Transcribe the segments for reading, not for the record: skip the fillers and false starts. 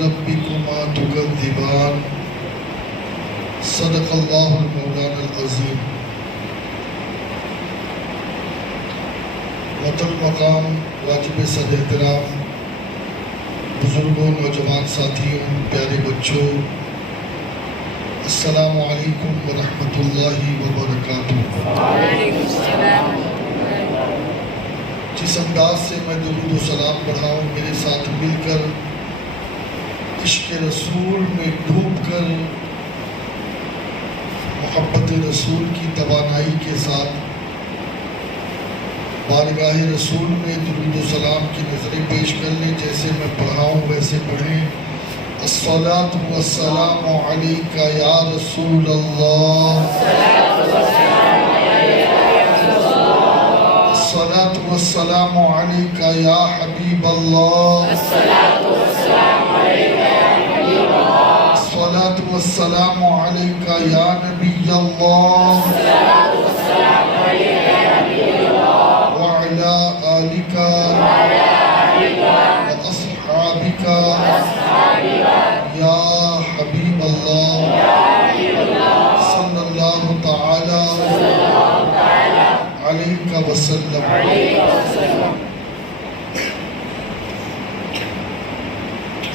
ربكما تكذبان صدق اللہ المولانا العظیم۔ محترم مقام، واجب صد احترام بزرگوں، نوجوان ساتھیوں، پیارے بچوں، السلام علیکم ورحمۃ اللہ وبرکاتہ۔ وعلیکم السلام۔ جس انداز سے میں درود و سلام پڑھاؤں، میرے ساتھ مل کر عشق رسول میں ڈوب کر محبت رسول کی توانائی کے ساتھ بارگاہ رسول میں درود و سلام کی نظریں پیش کر لیں۔ جیسے میں پڑھاؤں ویسے پڑھیں۔ الصلاۃ والسلام علیک یا رسول اللہ، الصلاۃ والسلام علیک یا حبیب اللہ، الصلاۃ والسلام علیک یا نبی اللہ، وعلی آلک واصحابک یا حبیب اللہ، صلی اللہ تعالی علیہ وسلم۔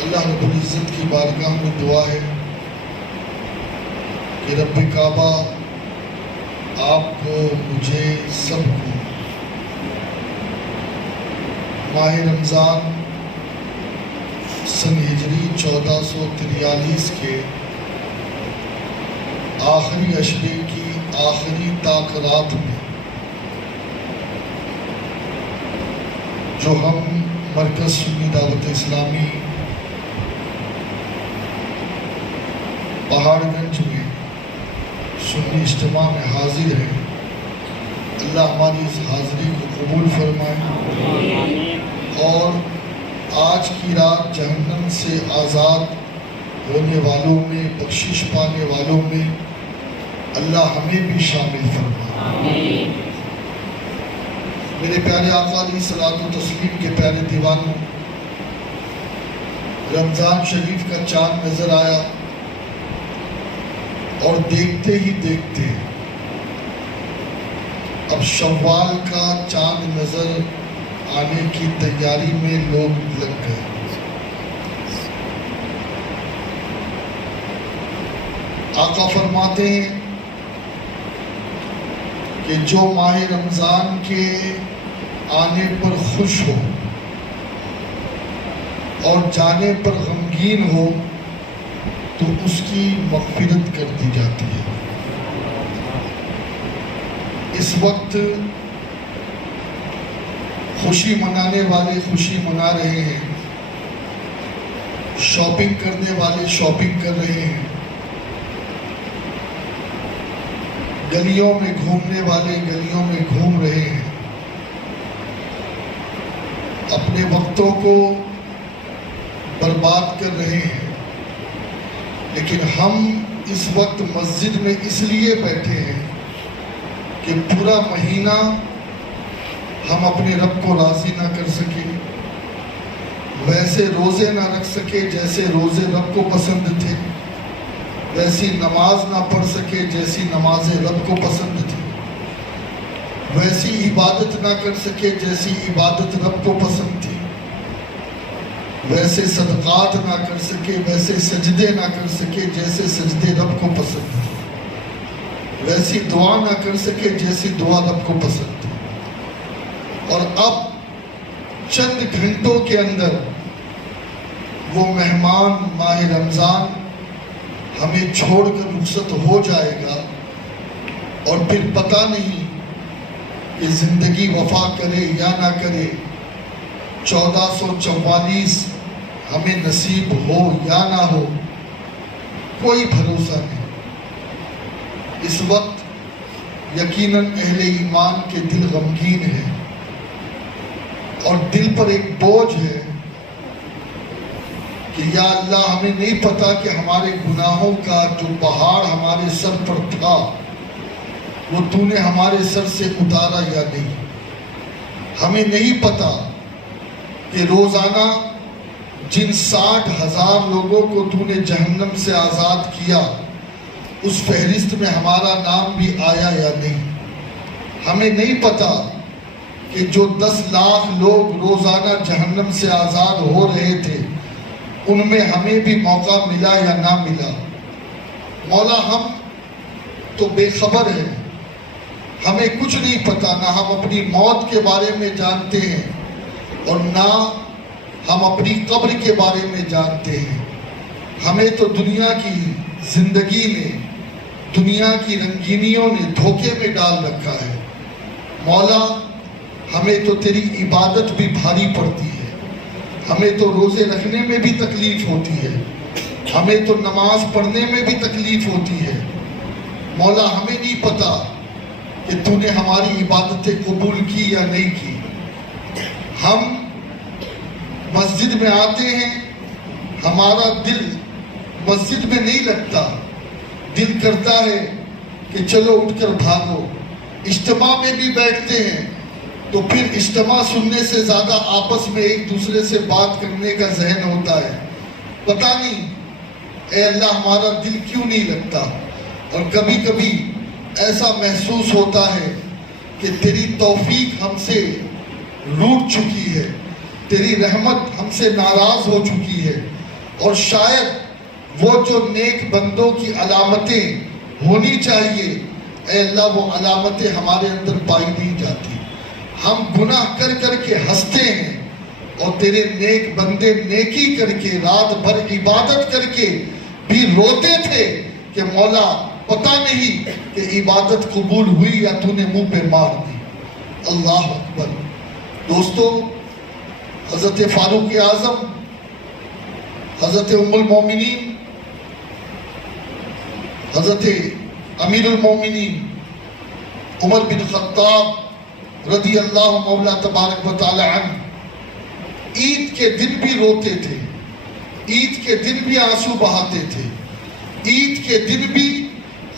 اللہ رب العزت کی بارگاہ میں دعا ہے کہ رب کعبہ آپ کو، مجھے، سب کو ماہ رمضان سن ہجری 1443 کے آخری عشرے کی آخری تاخرات میں جو ہم مرکز سنی دعوت اسلامی پہاڑ گنج میں سنی اجتماع میں حاضر ہیں، اللہ ہماری اس حاضری کو قبول فرمائے اور آج کی رات جہنم سے آزاد ہونے والوں میں، بخشش پانے والوں میں اللہ ہمیں بھی شامل فرمائے۔ میرے پیارے آقا علیہ الصلوۃ والتسلیم کے پیارے دیوانوں، رمضان شریف کا چاند نظر آیا اور دیکھتے ہی دیکھتے اب شوال کا چاند نظر آنے کی تیاری میں لوگ لگ گئے۔ آقا فرماتے ہیں کہ جو ماہ رمضان کے آنے پر خوش ہو اور جانے پر غمگین ہو تو اس کی مغفرت کر دی جاتی ہے۔ اس وقت خوشی منانے والے خوشی منا رہے ہیں، شاپنگ کرنے والے شاپنگ کر رہے ہیں، گلیوں میں گھومنے والے گلیوں میں گھوم رہے ہیں، اپنے وقتوں کو برباد کر رہے ہیں۔ لیکن ہم اس وقت مسجد میں اس لیے بیٹھے ہیں کہ پورا مہینہ ہم اپنے رب کو راضی نہ کر سکے، ویسے روزے نہ رکھ سکے جیسے روزے رب کو پسند تھے، ویسی نماز نہ پڑھ سکے جیسی نماز رب کو پسند تھی، ویسی عبادت نہ کر سکے جیسی عبادت رب کو پسند تھی، ویسے صدقات نہ کر سکے، ویسے سجدے نہ کر سکے جیسے سجدے رب کو پسند تھے، ویسی دعا نہ کر سکے جیسی دعا رب کو پسند تھی۔ اور اب چند گھنٹوں کے اندر وہ مہمان ماہ رمضان ہمیں چھوڑ کر رخصت ہو جائے گا اور پھر پتہ نہیں کہ زندگی وفا کرے یا نہ کرے، 1444 ہمیں نصیب ہو یا نہ ہو، کوئی بھروسہ نہیں۔ اس وقت یقیناً اہل ایمان کے دل غمگین ہے اور دل پر ایک بوجھ ہے کہ یا اللہ ہمیں نہیں پتا کہ ہمارے گناہوں کا جو پہاڑ ہمارے سر پر تھا وہ تو نے ہمارے سر سے اتارا یا نہیں۔ ہمیں نہیں پتا کہ روزانہ جن 60,000 لوگوں کو تو نے جہنم سے آزاد کیا اس فہرست میں ہمارا نام بھی آیا یا نہیں؟ ہمیں نہیں پتا کہ جو 10 لاکھ لوگ روزانہ جہنم سے آزاد ہو رہے تھے ان میں ہمیں بھی موقع ملا یا نہ ملا۔ مولا ہم تو بے خبر ہیں، ہمیں کچھ نہیں پتا، نہ ہم اپنی موت کے بارے میں جانتے ہیں اور نہ ہم اپنی قبر کے بارے میں جانتے ہیں۔ ہمیں تو دنیا کی زندگی نے، دنیا کی رنگینیوں نے دھوکے میں ڈال رکھا ہے۔ مولا ہمیں تو تیری عبادت بھی بھاری پڑتی ہے، ہمیں تو روزے رکھنے میں بھی تکلیف ہوتی ہے، ہمیں تو نماز پڑھنے میں بھی تکلیف ہوتی ہے۔ مولا ہمیں نہیں پتا کہ تو نے ہماری عبادتیں قبول کی یا نہیں کی۔ ہم مسجد میں آتے ہیں، ہمارا دل مسجد میں نہیں لگتا، دل کرتا ہے کہ چلو اٹھ کر بھاگو۔ اجتماع میں بھی بیٹھتے ہیں تو پھر اجتماع سننے سے زیادہ آپس میں ایک دوسرے سے بات کرنے کا ذہن ہوتا ہے۔ پتہ نہیں اے اللہ ہمارا دل کیوں نہیں لگتا، اور کبھی کبھی ایسا محسوس ہوتا ہے کہ تیری توفیق ہم سے روٹ چکی ہے، تیری رحمت ہم سے ناراض ہو چکی ہے، اور شاید وہ جو نیک بندوں کی علامتیں ہونی چاہیے اے اللہ وہ علامتیں ہمارے اندر پائی نہیں جاتی۔ ہم گناہ کر کر کے ہنستے ہیں اور تیرے نیک بندے نیکی کر کے رات بھر عبادت کر کے بھی روتے تھے کہ مولا پتہ نہیں کہ عبادت قبول ہوئی یا تو نے منہ پہ مار دی۔ اللہ اکبر۔ دوستو، حضرت فاروق اعظم، حضرت ام المومنین، حضرت امیر المومنین عمر بن خطاب رضی اللہ مولا تبارک و تعالی عنہ عید کے دن بھی روتے تھے، عید کے دن بھی آنسو بہاتے تھے، عید کے دن بھی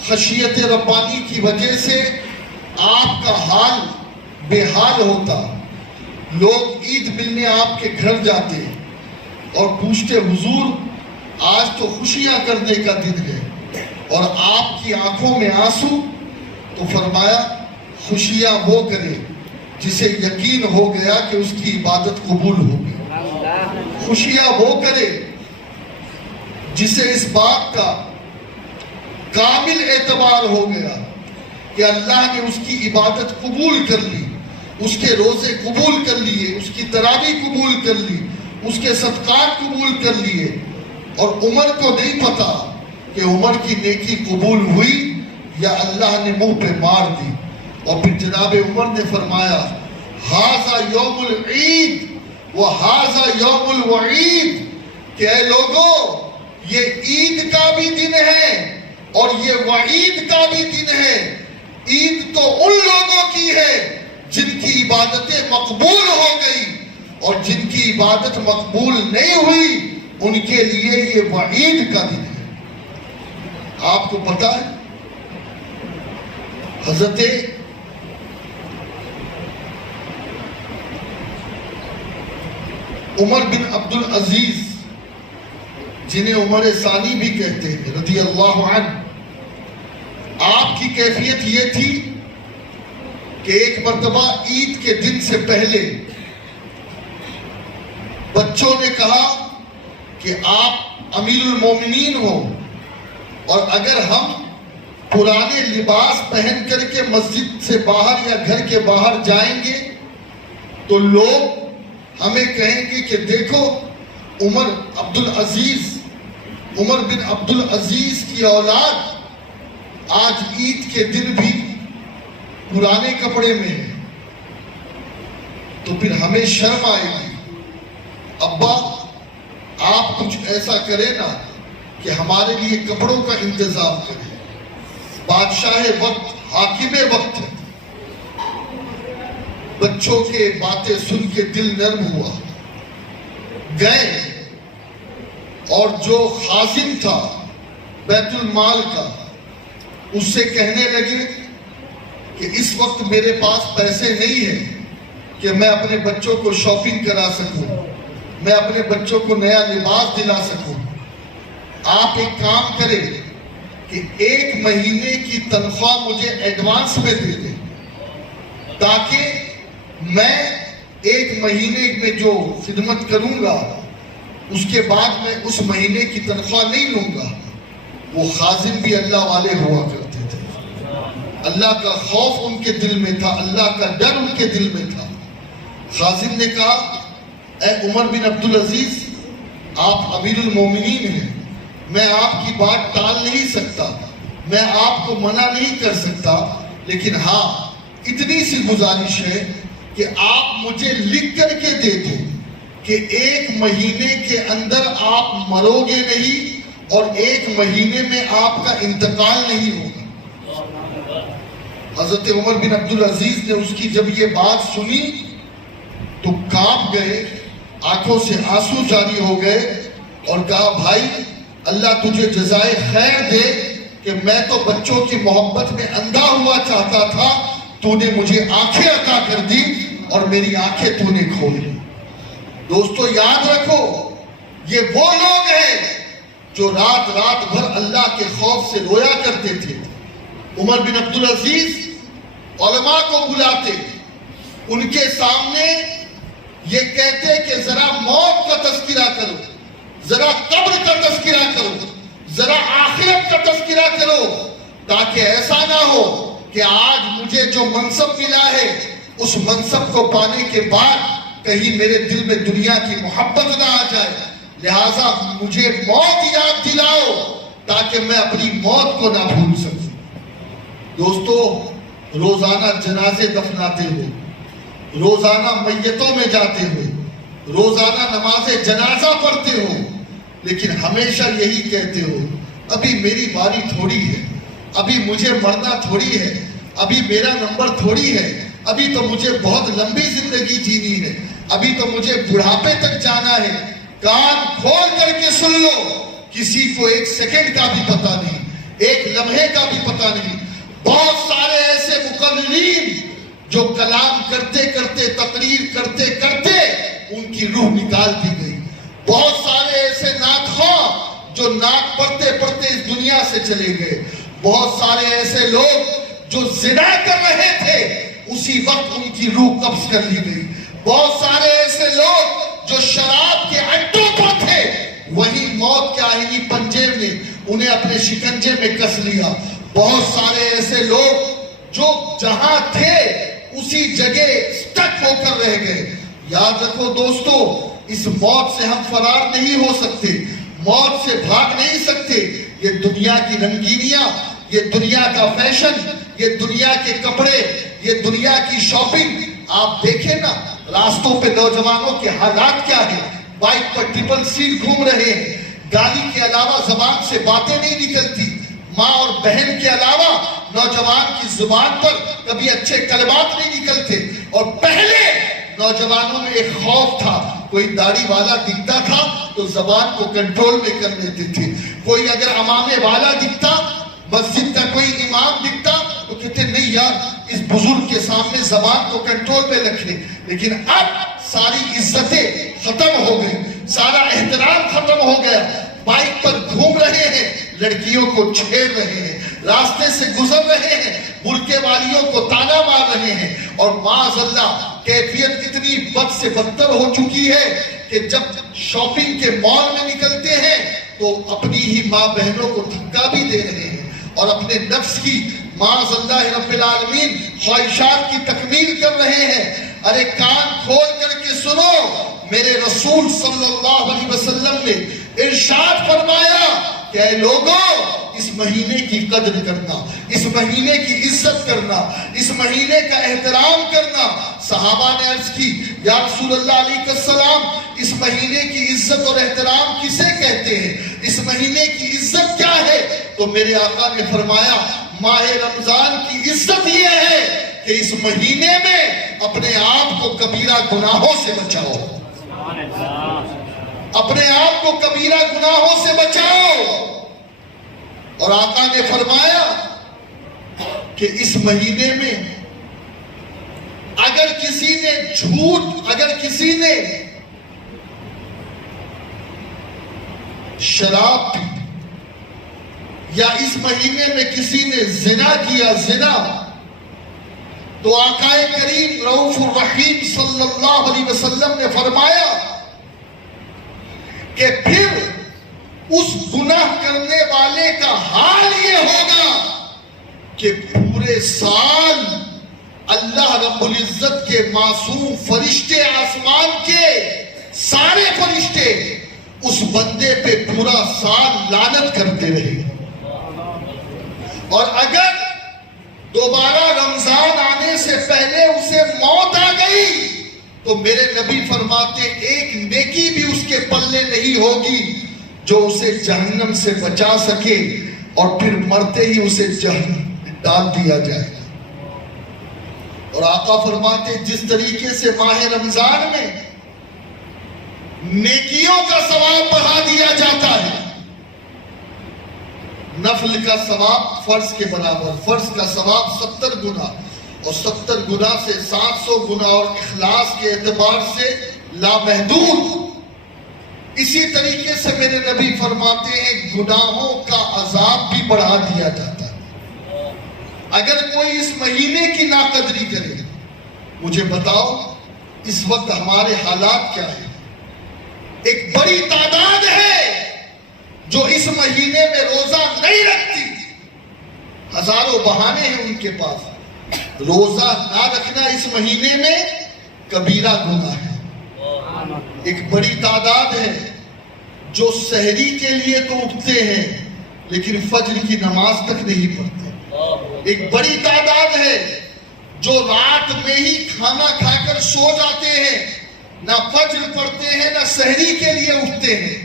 خشیت ربانی کی وجہ سے آپ کا حال بے حال ہوتا۔ لوگ عید ملنے آپ کے گھر جاتے اور پوچھتے حضور آج تو خوشیاں کرنے کا دن ہے اور آپ کی آنکھوں میں آنسو، تو فرمایا خوشیاں وہ کرے جسے یقین ہو گیا کہ اس کی عبادت قبول ہوگی، خوشیاں وہ کرے جسے اس بات کا کامل اعتبار ہو گیا کہ اللہ نے اس کی عبادت قبول کر لی، اس کے روزے قبول کر لیے، اس کی تراویح قبول کر لی، اس کے صدقات قبول کر لیے۔ اور عمر کو نہیں پتا کہ عمر کی نیکی قبول ہوئی یا اللہ نے منہ پہ مار دی۔ اور پھر جناب عمر نے فرمایا ھذا یوم العید و ھذا یوم الوعید، کہ اے لوگوں یہ عید کا بھی دن ہے اور یہ وعید کا بھی دن ہے۔ عید تو ان لوگوں کی ہے جن کی عبادتیں مقبول ہو گئی، اور جن کی عبادت مقبول نہیں ہوئی ان کے لیے یہ وعید کا دن ہے۔ آپ کو پتا ہے حضرت عمر بن عبدالعزیز، جنہیں عمر ثانی بھی کہتے ہیں رضی اللہ عنہ، آپ کی کیفیت یہ تھی کہ ایک مرتبہ عید کے دن سے پہلے بچوں نے کہا کہ آپ امیر المومنین ہو، اور اگر ہم پرانے لباس پہن کر کے مسجد سے باہر یا گھر کے باہر جائیں گے تو لوگ ہمیں کہیں گے کہ دیکھو عمر بن عبدالعزیز کی اولاد آج عید کے دن بھی پرانے کپڑے میں ہے، تو پھر ہمیں شرم آئے گی۔ ابا آپ کچھ ایسا کرے نا کہ ہمارے لیے کپڑوں کا انتظام کرے۔ بادشاہ وقت، حاکم وقت، بچوں کے باتیں سن کے دل نرم ہوا، گئے اور جو خازن تھا بیت المال کا اس سے کہنے لگے کہ اس وقت میرے پاس پیسے نہیں ہیں کہ میں اپنے بچوں کو شاپنگ کرا سکوں، میں اپنے بچوں کو نیا لباس دلا سکوں. آپ ایک کام کریں کہ 1 مہینے کی تنخواہ مجھے ایڈوانس میں دے دیں تاکہ میں 1 مہینے میں جو خدمت کروں گا اس کے بعد میں اس مہینے کی تنخواہ نہیں لوں گا. وہ خازن بھی اللہ والے ہوا کرتے تھے. اللہ کا خوف ان کے دل میں تھا, اللہ کا ڈر ان کے دل میں تھا. خازن نے کہا اے عمر بن عبدالعزیز, آپ امیر المومنین ہیں, میں آپ کی بات ٹال نہیں سکتا, میں آپ کو منع نہیں کر سکتا, لیکن ہاں اتنی سی گزارش ہے کہ آپ مجھے لکھ کر کے دے دیں کہ 1 مہینے کے اندر آپ مرو گے نہیں اور 1 مہینے میں آپ کا انتقال نہیں ہوگا. حضرت عمر بن عبدالعزیز نے اس کی جب یہ بات سنی تو کانپ گئے, آنکھوں سے آنسو جاری ہو گئے اور کہا بھائی اللہ تجھے جزائے خیر دے کہ میں تو بچوں کی محبت میں اندھا ہوا چاہتا تھا, تو نے مجھے آنکھیں عطا کر دی اور میری آنکھیں تو نے کھولی. دوستو یاد رکھو, یہ وہ لوگ ہیں جو رات رات بھر اللہ کے خوف سے رویا کرتے تھے. عمر بن عبدالعزیز علماء کو بلاتے, ان کے سامنے یہ کہتے کہ ذرا موت کا تذکرہ کرو, ذرا قبر کا تذکرہ کرو, ذرا آخرت کا تذکرہ کرو, تاکہ ایسا نہ ہو کہ آج مجھے جو منصب ملا ہے اس منصب کو پانے کے بعد کہیں میرے دل میں دنیا کی محبت نہ آ جائے. لہٰذا مجھے موت یاد دلاؤ تاکہ میں اپنی موت کو نہ بھول سکوں. دوستو روزانہ جنازے دفناتے ہو, روزانہ میتوں میں جاتے ہو, روزانہ نماز جنازہ پڑھتے ہو, لیکن ہمیشہ یہی کہتے ہو ابھی میری باری تھوڑی ہے, ابھی مجھے مرنا تھوڑی ہے, ابھی میرا نمبر تھوڑی ہے, ابھی تو مجھے بہت لمبی زندگی جینی ہے, ابھی تو مجھے بڑھاپے تک جانا ہے. کان کھول کر کے سن لو, کسی کو 1 سیکنڈ کا بھی پتہ نہیں, 1 لمحے کا بھی پتہ نہیں. بہت سارے ایسے مقررین جو کلام کرتے کرتے, تقریر کرتے کرتے ان کی روح نکال دی گئی. بہت سارے ایسے نعت خواہ جو نعت پڑھتے پڑھتے اس دنیا سے چلے گئے. بہت سارے ایسے لوگ جو زنا کر رہے تھے اسی وقت ان کی روح قبض کر لی گئی. بہت سارے ایسے لوگ جو شراب کے اڈوں پر تھے وہی موت کے آہنی پنجے میں انہیں اپنے شکنجے میں کس لیا. بہت سارے ایسے لوگ جو جہاں تھے اسی جگہ سٹک ہو کر رہ گئے. یاد رکھو دوستو, اس موت سے ہم فرار نہیں ہو سکتے, موت سے بھاگ نہیں سکتے. یہ دنیا کی رنگینیاں, یہ دنیا کا فیشن, یہ دنیا کے کپڑے, یہ دنیا کی شاپنگ, آپ دیکھیں نا راستوں پہ نوجوانوں کے حالات کیا ہیں. بائک پر ٹرپل سیٹ گھوم رہے ہیں, گالی کے علاوہ زبان سے باتیں نہیں نکلتی, ماں اور بہن کے علاوہ نوجوان کی زبان پر کبھی اچھے کلمات نہیں نکلتے. اور پہلے نوجوانوں میں ایک خوف تھا, کوئی داڑھی والا دکھتا تھا تو زبان کو کنٹرول میں کر لیتے تھے. کوئی اگر امامے والا دکھتا, مسجد کا کوئی امام دکھتا تو کہتے نہیں یار اس بزرگ کے سامنے زبان کو کنٹرول میں رکھ لے. لیکن اب ساری عزتیں ختم ہو گئی, سارا احترام ختم ہو گیا. بائک پر گھوم رہے ہیں, لڑکیوں کو چھیڑ رہے ہیں, راستے سے گزر رہے ہیں, برقعے والیوں کو تانا مار رہے ہیں. اور معاذ اللہ کیفیت اتنی بد سے بدتر ہو چکی ہے کہ جب شاپنگ کے مال میں نکلتے ہیں تو اپنی ہی ماں بہنوں کو دھکا بھی دے رہے ہیں اور اپنے نفس کی معاذ اللہ رب العالمین خواہشات کی تکمیل کر رہے ہیں. ارے کان کھول کر کے سنو, میرے رسول صلی اللہ علیہ وسلم نے ارشاد فرمایا کہ اے لوگوں, اس مہینے کی قدر کرنا, اس مہینے کی عزت کرنا, اس مہینے کا احترام کرنا. صحابہ نے عرض کی یا رسول اللہ علیہ السلام, اس مہینے کی عزت اور احترام کسے کہتے ہیں, اس مہینے کی عزت کیا ہے؟ تو میرے آقا نے فرمایا ماہ رمضان کی عزت یہ ہے کہ اس مہینے میں اپنے آپ کو کبیرہ گناہوں سے بچاؤ, اپنے آپ کو کبیرہ گناہوں سے بچاؤ. اور آقا نے فرمایا کہ اس مہینے میں اگر کسی نے جھوٹ, اگر کسی نے شراب پی یا اس مہینے میں کسی نے زنا کیا زنا، تو آقا کریم رؤوف الرحیم صلی اللہ علیہ وسلم نے فرمایا کہ پھر اس گناہ کرنے والے کا حال یہ ہوگا کہ پورے سال اللہ رب العزت کے معصوم فرشتے، آسمان کے سارے فرشتے اس بندے پہ پورا سال لعنت کرتے رہے، اور اگر دوبارہ رمضان آنے سے پہلے اسے موت آ گئی تو میرے نبی فرماتے ایک نیکی بھی اس کے پلے نہیں ہوگی جو اسے جہنم سے بچا سکے، اور پھر مرتے ہی اسے جہنم میں ڈال دیا جائے گا۔ اور آقا فرماتے جس طریقے سے ماہ رمضان میں نیکیوں کا ثواب بڑھا دیا جاتا ہے، نفل کا ثواب فرض کے برابر، فرض کا ثواب 70 گنا، اور 70 گنا سے 700 گنا، اور اخلاص کے اعتبار سے لامحدود، اسی طریقے سے میرے نبی فرماتے ہیں گناہوں کا عذاب بھی بڑھا دیا جاتا ہے۔ اگر کوئی اس مہینے کی ناقدری کرے، مجھے بتاؤ اس وقت ہمارے حالات کیا ہیں؟ ایک بڑی تعداد ہے جو اس مہینے میں روزہ نہیں رکھتی، ہزاروں بہانے ہیں ان کے پاس، روزہ نہ رکھنا اس مہینے میں کبیرہ گناہ ہے۔ ایک بڑی تعداد ہے جو سحری کے لیے تو اٹھتے ہیں لیکن فجر کی نماز تک نہیں پڑھتے۔ ایک بڑی تعداد ہے جو رات میں ہی کھانا کھا کر سو جاتے ہیں، نہ فجر پڑھتے ہیں نہ سحری کے لیے اٹھتے ہیں،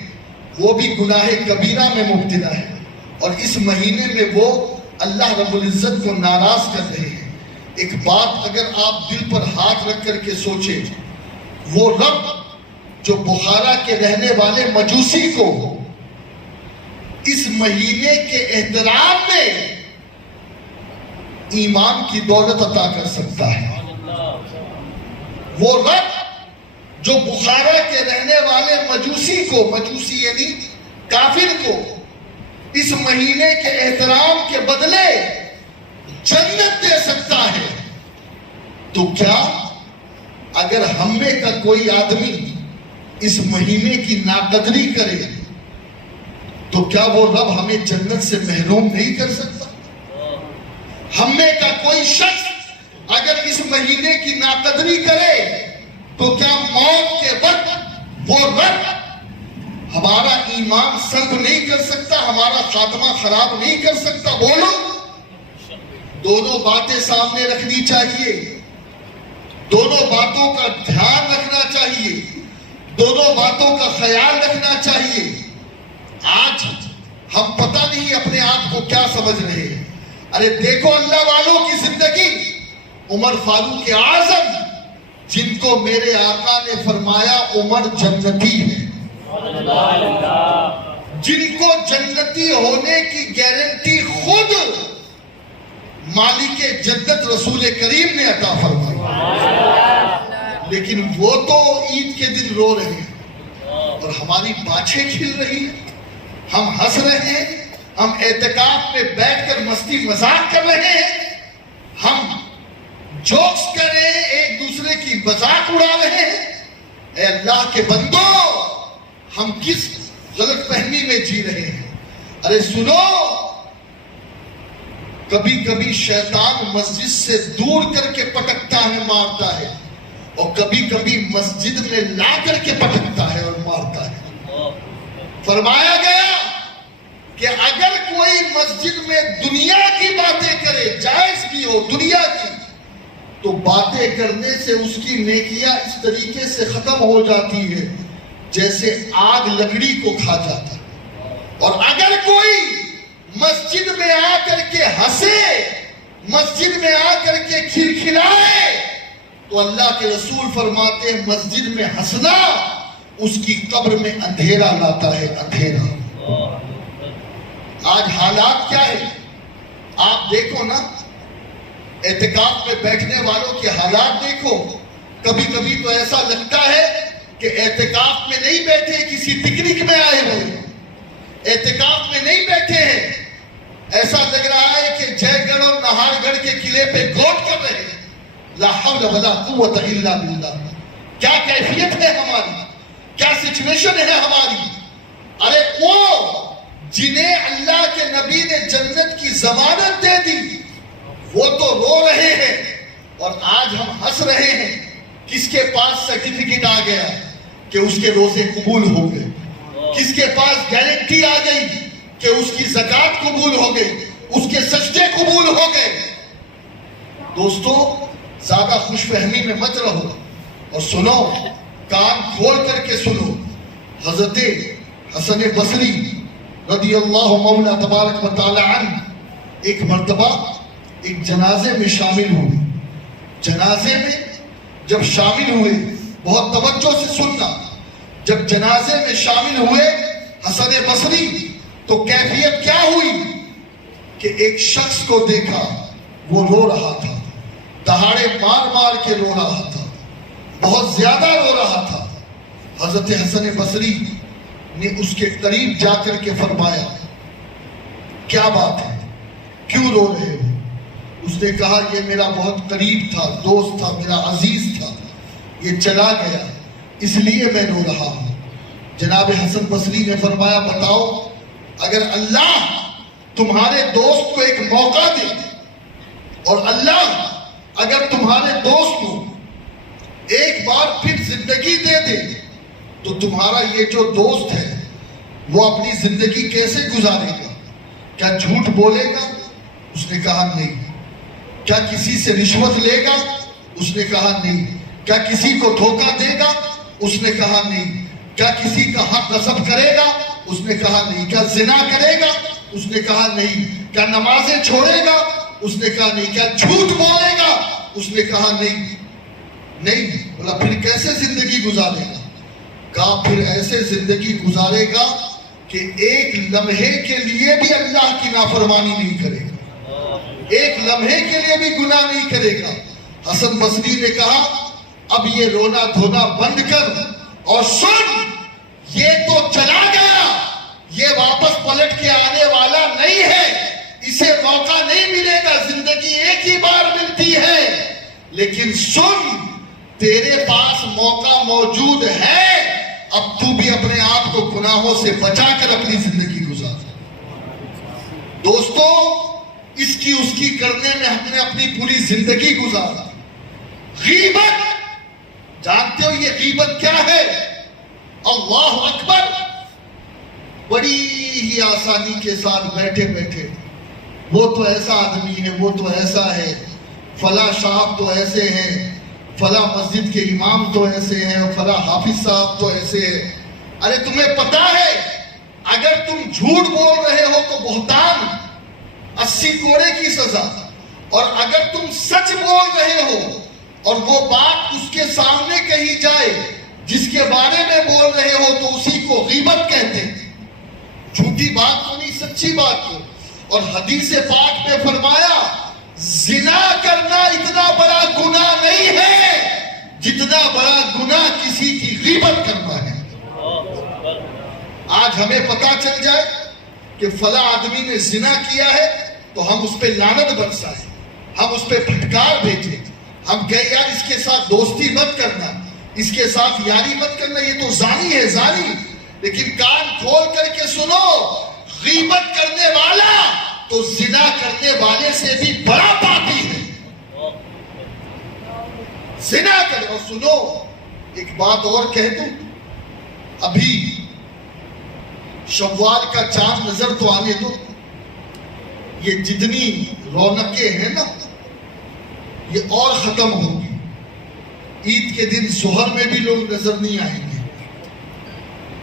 وہ بھی گناہ کبیرہ میں مبتلا ہے، اور اس مہینے میں وہ اللہ رب العزت کو ناراض کر رہے ہیں۔ ایک بات اگر آپ دل پر ہاتھ رکھ کر کے سوچیں، وہ رب جو بخارا کے رہنے والے مجوسی کو اس مہینے کے احترام میں ایمان کی دولت عطا کر سکتا ہے، وہ رب جو بخارا کے رہنے والے مجوسی کو، مجوسی یعنی کافر کو، اس مہینے کے احترام کے بدلے جنت دے سکتا ہے، تو کیا اگر ہم میں کا کوئی آدمی اس مہینے کی ناقدری کرے تو کیا وہ رب ہمیں جنت سے محروم نہیں کر سکتا؟ ہم میں کا کوئی شخص اگر اس مہینے کی ناقدری کرے تو کیا موت کے وقت وہ رب ہمارا ایمان سلب نہیں کر سکتا، ہمارا خاتمہ خراب نہیں کر سکتا؟ بولو، دونوں باتیں سامنے رکھنی چاہیے، دونوں باتوں کا دھیان رکھنا چاہیے، دونوں باتوں کا خیال رکھنا چاہیے۔ آج ہم پتہ نہیں اپنے آپ کو کیا سمجھ رہے ہیں۔ ارے دیکھو اللہ والوں کی زندگی، عمر فاروق اعظم جن کو میرے آقا نے فرمایا عمر جنتی ہے، جن کو جنتی ہونے کی گارنٹی خود مالک جنت رسول کریم نے عطا فرمائی، لیکن وہ تو عید کے دن رو رہے ہیں اور ہماری بانچیں کھل رہی ہیں، ہم ہنس رہے ہیں، ہم اعتکاف میں بیٹھ کر مستی مذاق کر رہے ہیں، ہم جوکس کر رہے ہیں، ایک دوسرے کی مذاق اڑا رہے ہیں۔ اے اللہ کے بندو، ہم کس غلط فہمی میں جی رہے ہیں؟ ارے سنو، کبھی کبھی شیطان مسجد سے دور کر کے پٹکتا ہے، مارتا ہے، اور کبھی کبھی مسجد میں لا کر کے پٹکتا ہے اور مارتا ہے۔ فرمایا گیا کہ اگر کوئی مسجد میں دنیا کی باتیں کرے، جائز بھی ہو دنیا کی، تو باتیں کرنے سے اس کی نیکیاں اس طریقے سے ختم ہو جاتی ہے جیسے آگ لکڑی کو کھا جاتا ہے۔ اور اگر کوئی مسجد میں آ کر کے ہنسے، مسجد میں آ کر کے کھلکھلائے، تو اللہ کے رسول فرماتے ہیں مسجد میں ہنسنا اس کی قبر میں اندھیرا لاتا ہے، اندھیرا۔ آج حالات کیا ہے آپ دیکھو نا، اعتکاف میں بیٹھنے والوں کے حالات دیکھو، کبھی کبھی تو ایسا لگتا ہے کہ اعتکاف میں نہیں بیٹھے، کسی پکنک میں آئے ہوئے۔ لا حول ولا قوت الا باللہ. کیا کیفیت ہے ہماری, کیا سچویشن ہے ہماری. ارے وہ جنہیں اللہ کے نبی نے جنت کی ضمانت دے دی وہ تو رو رہے ہیں, اور آج ہم ہنس رہے ہیں. کس کے پاس سرٹیفکیٹ آ گیا کہ اس کے روزے قبول ہو گئے, کس کے پاس گارنٹی آ گئی کہ اس کی زکوٰۃ قبول ہو گئی, اس کے سجدے قبول ہو گئے. دوستو زیادہ خوش فہمی میں مت رہو اور سنو, کان کھول کر کے سنو. حضرت حسن بصری رضی اللہ مولا تبارک و تعالی عنہ ایک مرتبہ ایک جنازے میں شامل ہوئے. جنازے میں جب شامل ہوئے, بہت توجہ سے سننا, جب جنازے میں شامل ہوئے حسن بصری تو کیفیت کیا ہوئی کہ ایک شخص کو دیکھا وہ رو رہا تھا, دہاڑے مار مار کے رو رہا تھا, بہت زیادہ رو رہا تھا. حضرت حسن بصری نے اس کے قریب جا کر کے فرمایا, کیا بات ہے, کیوں رو رہے ہو؟ اس نے کہا یہ میرا بہت قریب تھا, دوست تھا, میرا عزیز تھا, یہ چلا گیا اس لیے میں رو رہا ہوں. جناب حسن بصری نے فرمایا بتاؤ, اگر اللہ تمہارے دوست کو ایک موقع دے اور اللہ اگر تمہارے دوست کو ایک بار پھر زندگی دے دے تو تمہارا یہ جو دوست ہے وہ اپنی زندگی کیسے گزارے گا؟ کیا جھوٹ بولے گا؟ اس نے کہا نہیں. کیا کسی سے رشوت لے گا؟ اس نے کہا نہیں. کیا کسی کو دھوکہ دے گا؟ اس نے کہا نہیں. کیا کسی کا حق غصب کرے گا؟ اس نے کہا نہیں. کیا زنا کرے گا؟ اس نے کہا نہیں. کیا نمازیں چھوڑے گا؟ اس نے کہا نہیں. کیا جھوٹ بولے گا؟ اس نے کہا نہیں. نہیں. بولا پھر کیسے زندگی گزارے گا؟ کہا پھر ایسے زندگی گزارے گا کہ ایک لمحے کے لیے بھی اللہ کی نافرمانی نہیں کرے گا, ایک لمحے کے لیے بھی گناہ نہیں کرے گا. حسن بصری نے کہا اب یہ رونا دھونا بند کر اور سن, یہ تو چلا گیا, یہ واپس پلٹ کے آنے والا نہیں ہے, اسے موقع نہیں ملے گا, زندگی ایک ہی بار ملتی ہے. لیکن سن, تیرے پاس موقع موجود ہے, اب تو بھی اپنے آپ کو گناہوں سے بچا کر اپنی زندگی گزار. دوستو اس کی اس کی کرنے میں ہم نے اپنی پوری زندگی گزارا. غیبت, جانتے ہو یہ غیبت کیا ہے؟ اللہ اکبر. بڑی ہی آسانی کے ساتھ بیٹھے بیٹھے وہ تو ایسا آدمی ہے, وہ تو ایسا ہے, فلاں صاحب تو ایسے ہیں, فلاں مسجد کے امام تو ایسے ہیں, فلاں حافظ صاحب تو ایسے ہیں. ارے تمہیں پتا ہے اگر تم جھوٹ بول رہے ہو تو بہتان 80 کوڑے کی سزا, اور اگر تم سچ بول رہے ہو اور وہ بات اس کے سامنے کہی جائے جس کے بارے میں بول رہے ہو تو اسی کو غیبت کہتے ہیں. جھوٹی بات کو نہیں, سچی بات کو. اور حدیث پاک میں فرمایا زنا کرنا اتنا بڑا گناہ نہیں ہے جتنا بڑا گناہ کسی کی غیبت کرنا ہے. آج ہمیں پتا چل جائے کہ فلاں آدمی نے زنا کیا ہے تو ہم اس پہ لعنت برسائیں, ہم اس پہ پھٹکار بھیجیں, ہم کہیں یار اس کے ساتھ دوستی مت کرنا, اس کے ساتھ یاری مت کرنا, یہ تو زانی ہے زانی. لیکن کان کھول کر کے سنو, غیبت کرنے والا تو زنا کرنے والے سے بھی بڑا پاپی ہے. زنا کرے. اور سنو ایک بات اور کہہ دوں, ابھی شوال کا چاند نظر تو آنے دو, یہ جتنی رونقیں ہیں نا یہ اور ختم ہوگی. عید کے دن ظہر میں بھی لوگ نظر نہیں آئیں گے.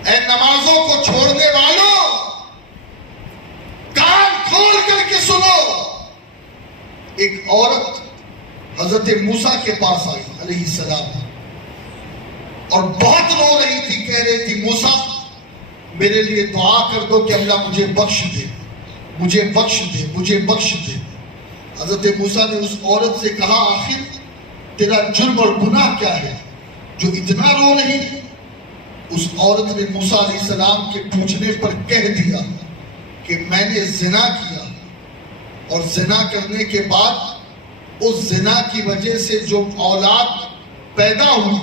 اے نمازوں کو چھوڑنے والوں, کان کھول کر کے سنو. ایک عورت حضرت موسیٰ کے پاس آئی علیہ السلام اور بہت رو رہی تھی, کہہ رہی تھی موسیٰ میرے لیے دعا کر دو کہ اللہ مجھے بخش دے, مجھے بخش دے, مجھے بخش دے. حضرت موسیٰ نے اس عورت سے کہا آخر تیرا جرم اور گناہ کیا ہے جو اتنا رو رہی ہے؟ اس عورت نے موسیٰ علیہ السلام کے پوچھنے پر کہہ دیا کہ میں نے زنا کیا اور زنا کرنے کے بعد اس زنا کی وجہ سے جو اولاد پیدا ہوئی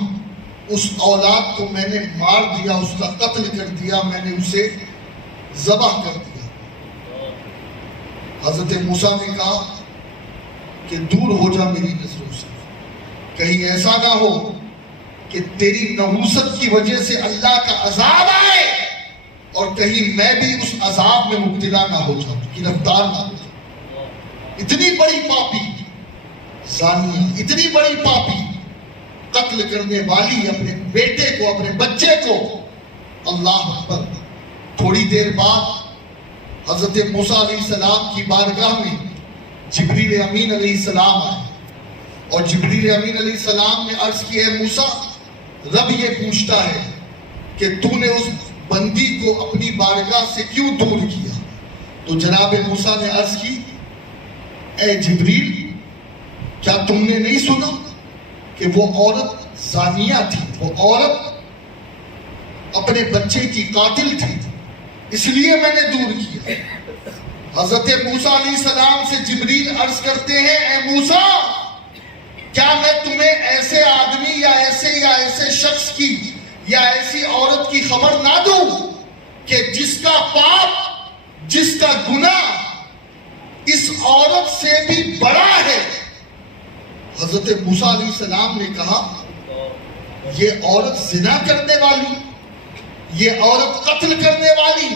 اس اولاد کو میں نے مار دیا, اس کا قتل کر دیا, میں نے اسے ذبح کر دیا. حضرت موسیٰ نے کہا کہ دور ہو جا میری نظروں سے, کہیں ایسا نہ ہو کہ تیری نحوست کی وجہ سے اللہ کا عذاب آئے اور کہیں میں بھی اس عذاب میں مبتلا نہ ہو جاؤں, گرفتار نہ ہو جاؤں. اتنی بڑی پاپی زانیہ, اتنی بڑی پاپی, قتل کرنے والی اپنے بیٹے کو, اپنے بچے کو. اللہ اکبر. تھوڑی دیر بعد حضرت موسیٰ علیہ السلام کی بارگاہ میں جبریل امین علیہ السلام آئے اور جبریل امین علیہ السلام نے عرض کی, ہے موسیٰ, رب یہ پوچھتا ہے کہ تو نے اس بندی کو اپنی بارگاہ سے کیوں دور کیا؟ تو جناب موسیٰ نے عرض کی, اے جبریل, کیا تم نے نہیں سنا کہ وہ عورت زانیہ تھی, وہ عورت اپنے بچے کی قاتل تھی, اس لیے میں نے دور کیا. حضرت موسیٰ علیہ السلام سے جبریل عرض کرتے ہیں, اے موسیٰ, کیا میں تمہیں ایسے آدمی یا ایسے شخص کی یا ایسی عورت کی خبر نہ دوں کہ جس کا پاپ, جس کا گناہ اس عورت سے بھی بڑا ہے؟ حضرت موسیٰ علیہ السلام نے کہا, یہ عورت زنا کرنے والی, یہ عورت قتل کرنے والی,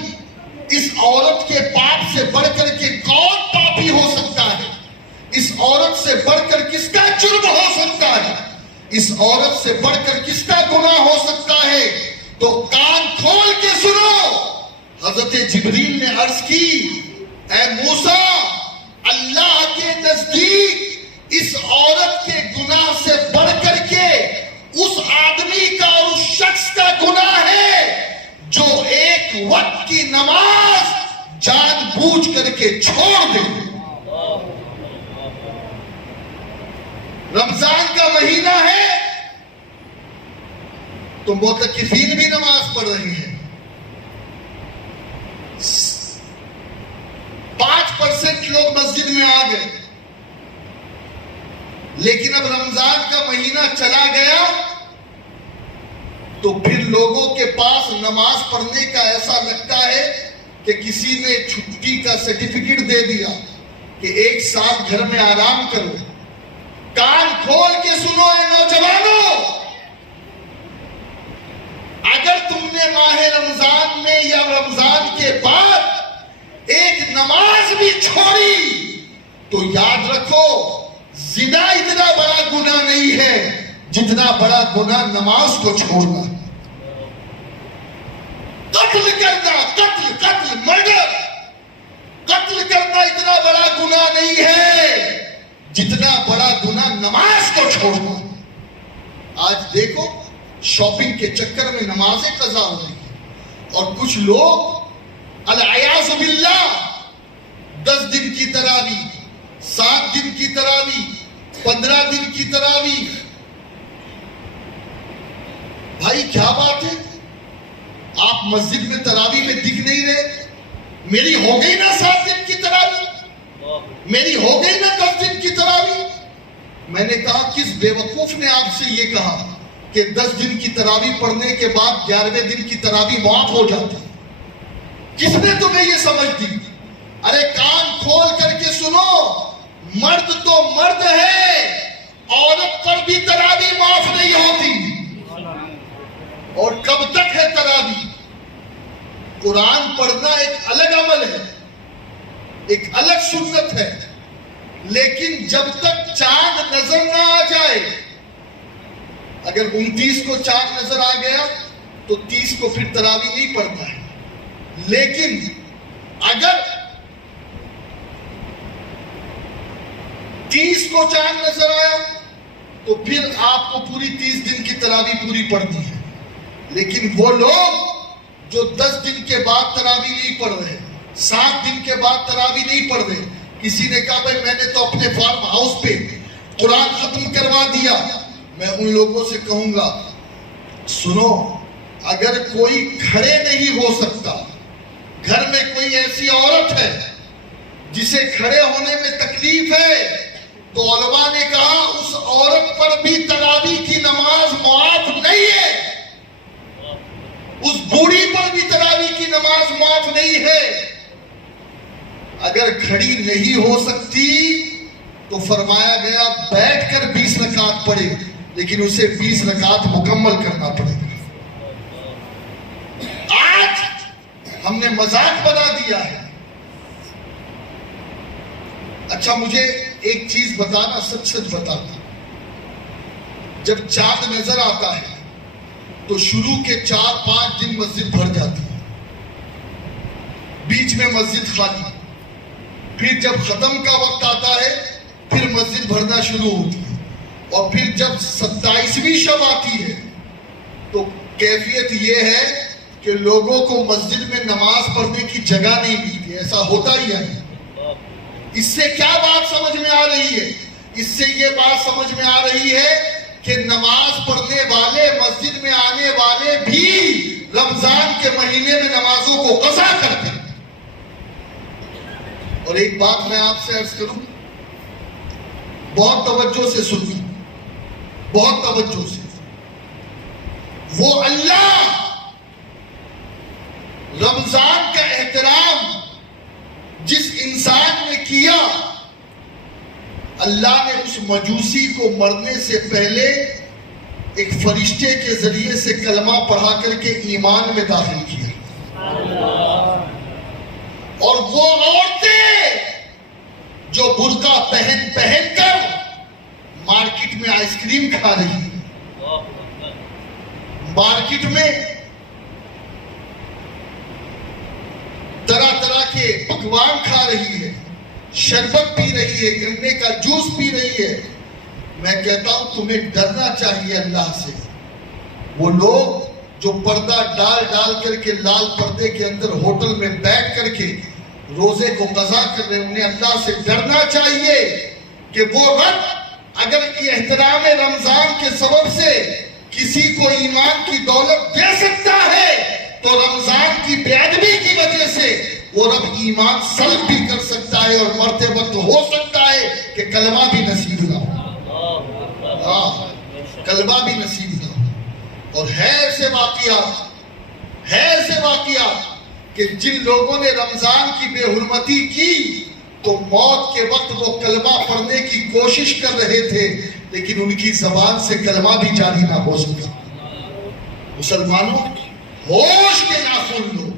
اس عورت کے پاپ سے بڑھ کر کے کون پاپی ہو سکتا ہے؟ اس عورت سے بڑھ کر کس کا جرم ہو سکتا ہے؟ اس عورت سے بڑھ کر کس کا گناہ ہو سکتا ہے؟ تو کان کھول کے سنو. حضرت جبریل نے عرض کی, اے موسیٰ, اللہ کے نزدیک اس عورت کے گناہ سے بڑھ کر کے اس آدمی کا اور اس شخص کا گناہ ہے جو ایک وقت کی نماز جان بوجھ کر کے چھوڑ دے. رمضان کا مہینہ ہے, تو معتکفین بھی نماز پڑھ رہے ہیں. 5% لوگ مسجد میں آ گئے, لیکن اب رمضان کا مہینہ چلا گیا تو پھر لوگوں کے پاس نماز پڑھنے کا ایسا لگتا ہے کہ کسی نے چھٹی کا سرٹیفکیٹ دے دیا کہ 1 سال گھر میں آرام کرو. کان کھول کے سنو اے نوجوانوں, اگر تم نے ماہ رمضان میں یا رمضان کے بعد ایک نماز بھی چھوڑی تو یاد رکھو, زنا اتنا بڑا گناہ نہیں ہے جتنا بڑا گناہ نماز کو چھوڑنا. قتل کرنا, مرڈر, قتل کرنا اتنا بڑا گناہ نہیں ہے جتنا بڑا گناہ نماز کو چھوڑنا. آج دیکھو شاپنگ کے چکر میں نمازیں قضا ہو رہی ہیں اور کچھ لوگ العیاذ باللہ 10 دن کی تراویح, 7 دن کی تراویح, 15 دن کی تراویح. بھائی کیا بات ہے, آپ مسجد میں تراویح میں دکھ نہیں رہے. میری ہو گئی نا 7 دن کی تراویح, میری ہو گئی نا 10 دن کی تراویح. میں نے کہا, کس بے وقوف نے آپ سے یہ کہا کہ 10 دن کی تراویح پڑھنے کے بعد 11ویں دن کی تراویح معاف ہو جاتی؟ کس نے تمہیں یہ سمجھ دی؟ ارے کان کھول کر کے سنو, مرد تو مرد ہے, عورت پر بھی تراویح معاف نہیں ہوتی. اور کب تک ہے تراویح؟ قرآن پڑھنا ایک الگ عمل ہے, ایک الگ سنت ہے, لیکن جب تک چاند نظر نہ آ جائے, اگر 29 کو چاند نظر آ گیا تو 30 کو پھر تراویح نہیں پڑھتا ہے. لیکن اگر 30 کو چاند نظر آیا تو پھر آپ کو پوری 30 دن کی تراویح پوری پڑھنی ہے. لیکن وہ لوگ جو 10 دن کے بعد تراویح نہیں پڑھ رہے, 7 دن کے بعد تراویح نہیں پڑھ رہے, کسی نے کہا بھائی میں نے تو اپنے فارم ہاؤس پہ قرآن ختم کروا دیا, میں ان لوگوں سے کہوں گا, سنو, اگر کوئی کھڑے نہیں ہو سکتا, گھر میں کوئی ایسی عورت ہے جسے کھڑے ہونے میں تکلیف ہے, تو علماء نے کہا اس عورت پر بھی تراویح کی نماز معاف نہیں ہے، اس بوڑھی پر بھی تراویح کی نماز معاف نہیں ہے۔ اگر کھڑی نہیں ہو سکتی تو فرمایا گیا بیٹھ کر 20 رکعت پڑھے، لیکن اسے 20 رکعت مکمل کرنا پڑے گا۔ آج ہم نے مذاق بنا دیا ہے۔ اچھا مجھے ایک چیز بتانا، سچ سچ بتانا، جب چاند نظر آتا ہے تو شروع کے 4-5 دن مسجد بھر جاتی ہے، بیچ میں مسجد خالی، پھر جب ختم کا وقت آتا ہے پھر مسجد بھرنا شروع ہوتی ہے، اور پھر جب 27ویں شب آتی ہے تو کیفیت یہ ہے کہ لوگوں کو مسجد میں نماز پڑھنے کی جگہ نہیں ملتی۔ ایسا ہوتا ہی ہے۔ اس سے کیا بات سمجھ میں آ رہی ہے؟ اس سے یہ بات سمجھ میں آ رہی ہے کہ نماز پڑھنے والے، مسجد میں آنے والے بھی رمضان کے مہینے میں نمازوں کو قضا کرتے ہیں۔ اور ایک بات میں آپ سے عرض کروں، بہت توجہ سے سنیں، بہت توجہ سے، وہ اللہ رمضان کا احترام جس انسان نے کیا، اللہ نے اس مجوسی کو مرنے سے پہلے ایک فرشتے کے ذریعے سے کلمہ پڑھا کر کے ایمان میں داخل کیا۔ اور وہ عورتیں جو برقع پہن کر مارکیٹ میں آئس کریم کھا رہی ہیں، مارکیٹ میں طرح طرح کے پکوان کھا رہی ہے، شربت پی رہی ہے، گنے کا جوس پی رہی ہے، میں کہتا ہوں تمہیں ڈرنا چاہیے اللہ سے۔ وہ لوگ جو پردہ ڈال کر کے لال پردے کے اندر ہوٹل میں بیٹھ کر کے روزے کو قضا کر رہے ہیں، انہیں اللہ سے ڈرنا چاہیے کہ وہ رب اگر احترام رمضان کے سبب سے کسی کو ایمان کی دولت دے سکتا ہے تو رمضان کی بے ادبی کی وجہ سے وہ رب ایمان سلب بھی کر سکتا ہے، اور مرتے وقت ہو سکتا ہے کہ کلمہ بھی نصیب نہ ہو، کلمہ بھی نصیب نہ ہو۔ اور ہے ایسے واقعات کہ جن لوگوں نے رمضان کی بے حرمتی کی تو موت کے وقت وہ کلمہ پڑھنے کی کوشش کر رہے تھے، لیکن ان کی زبان سے کلمہ بھی جاری نہ ہو سکا۔ مسلمانوں، ہوش کے ناخن لو،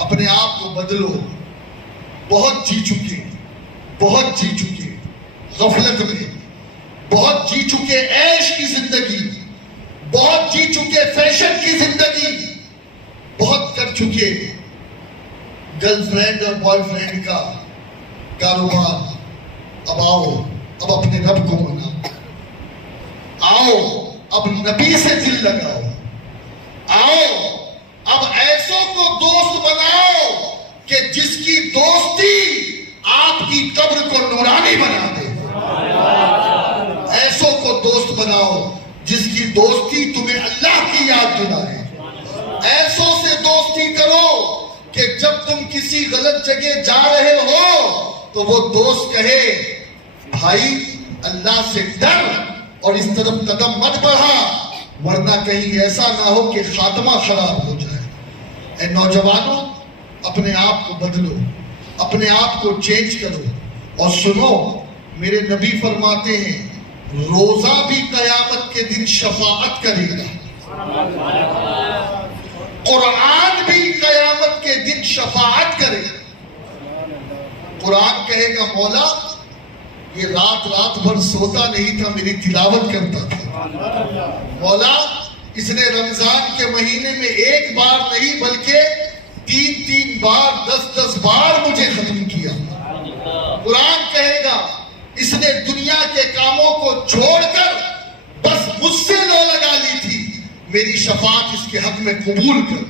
اپنے آپ کو بدلو۔ بہت جی چکے غفلت میں، بہت جی چکے عیش کی زندگی، بہت جی چکے فیشن کی زندگی، بہت کر چکے گرل فرینڈ اور بوائے فرینڈ کا کاروبار۔ اب آؤ، اب اپنے رب کو مناؤ، آؤ اب نبی سے دل لگاؤ، آؤ اب ایسوں کو دوست بناؤ کہ جس کی دوستی آپ کی قبر کو نورانی بنا دے۔ ایسوں کو دوست بناؤ جس کی دوستی تمہیں اللہ کی یاد دلائے۔ ایسوں سے دوستی کرو کہ جب تم کسی غلط جگہ جا رہے ہو تو وہ دوست کہے بھائی اللہ سے ڈر اور اس طرف قدم مت بڑھا، ورنہ کہیں ایسا نہ ہو کہ خاتمہ خراب ہو جائے۔ اے نوجوانوں، اپنے آپ کو بدلو، اپنے آپ کو چینج کرو۔ اور سنو، میرے نبی فرماتے ہیں روزہ بھی قیامت کے دن شفاعت کرے گا، قرآن بھی قیامت کے دن شفاعت کرے گا۔ قرآن کہے گا مولا یہ رات بھر سوتا نہیں تھا، میری تلاوت کرتا تھا۔ مولا اس نے رمضان کے مہینے میں ایک بار نہیں بلکہ 3 بار 10 بار مجھے ختم کیا۔ قرآن کہے گا اس نے دنیا کے کاموں کو چھوڑ کر بس مجھ سے لو لگا لی تھی، میری شفاعت اس کے حق میں قبول کر۔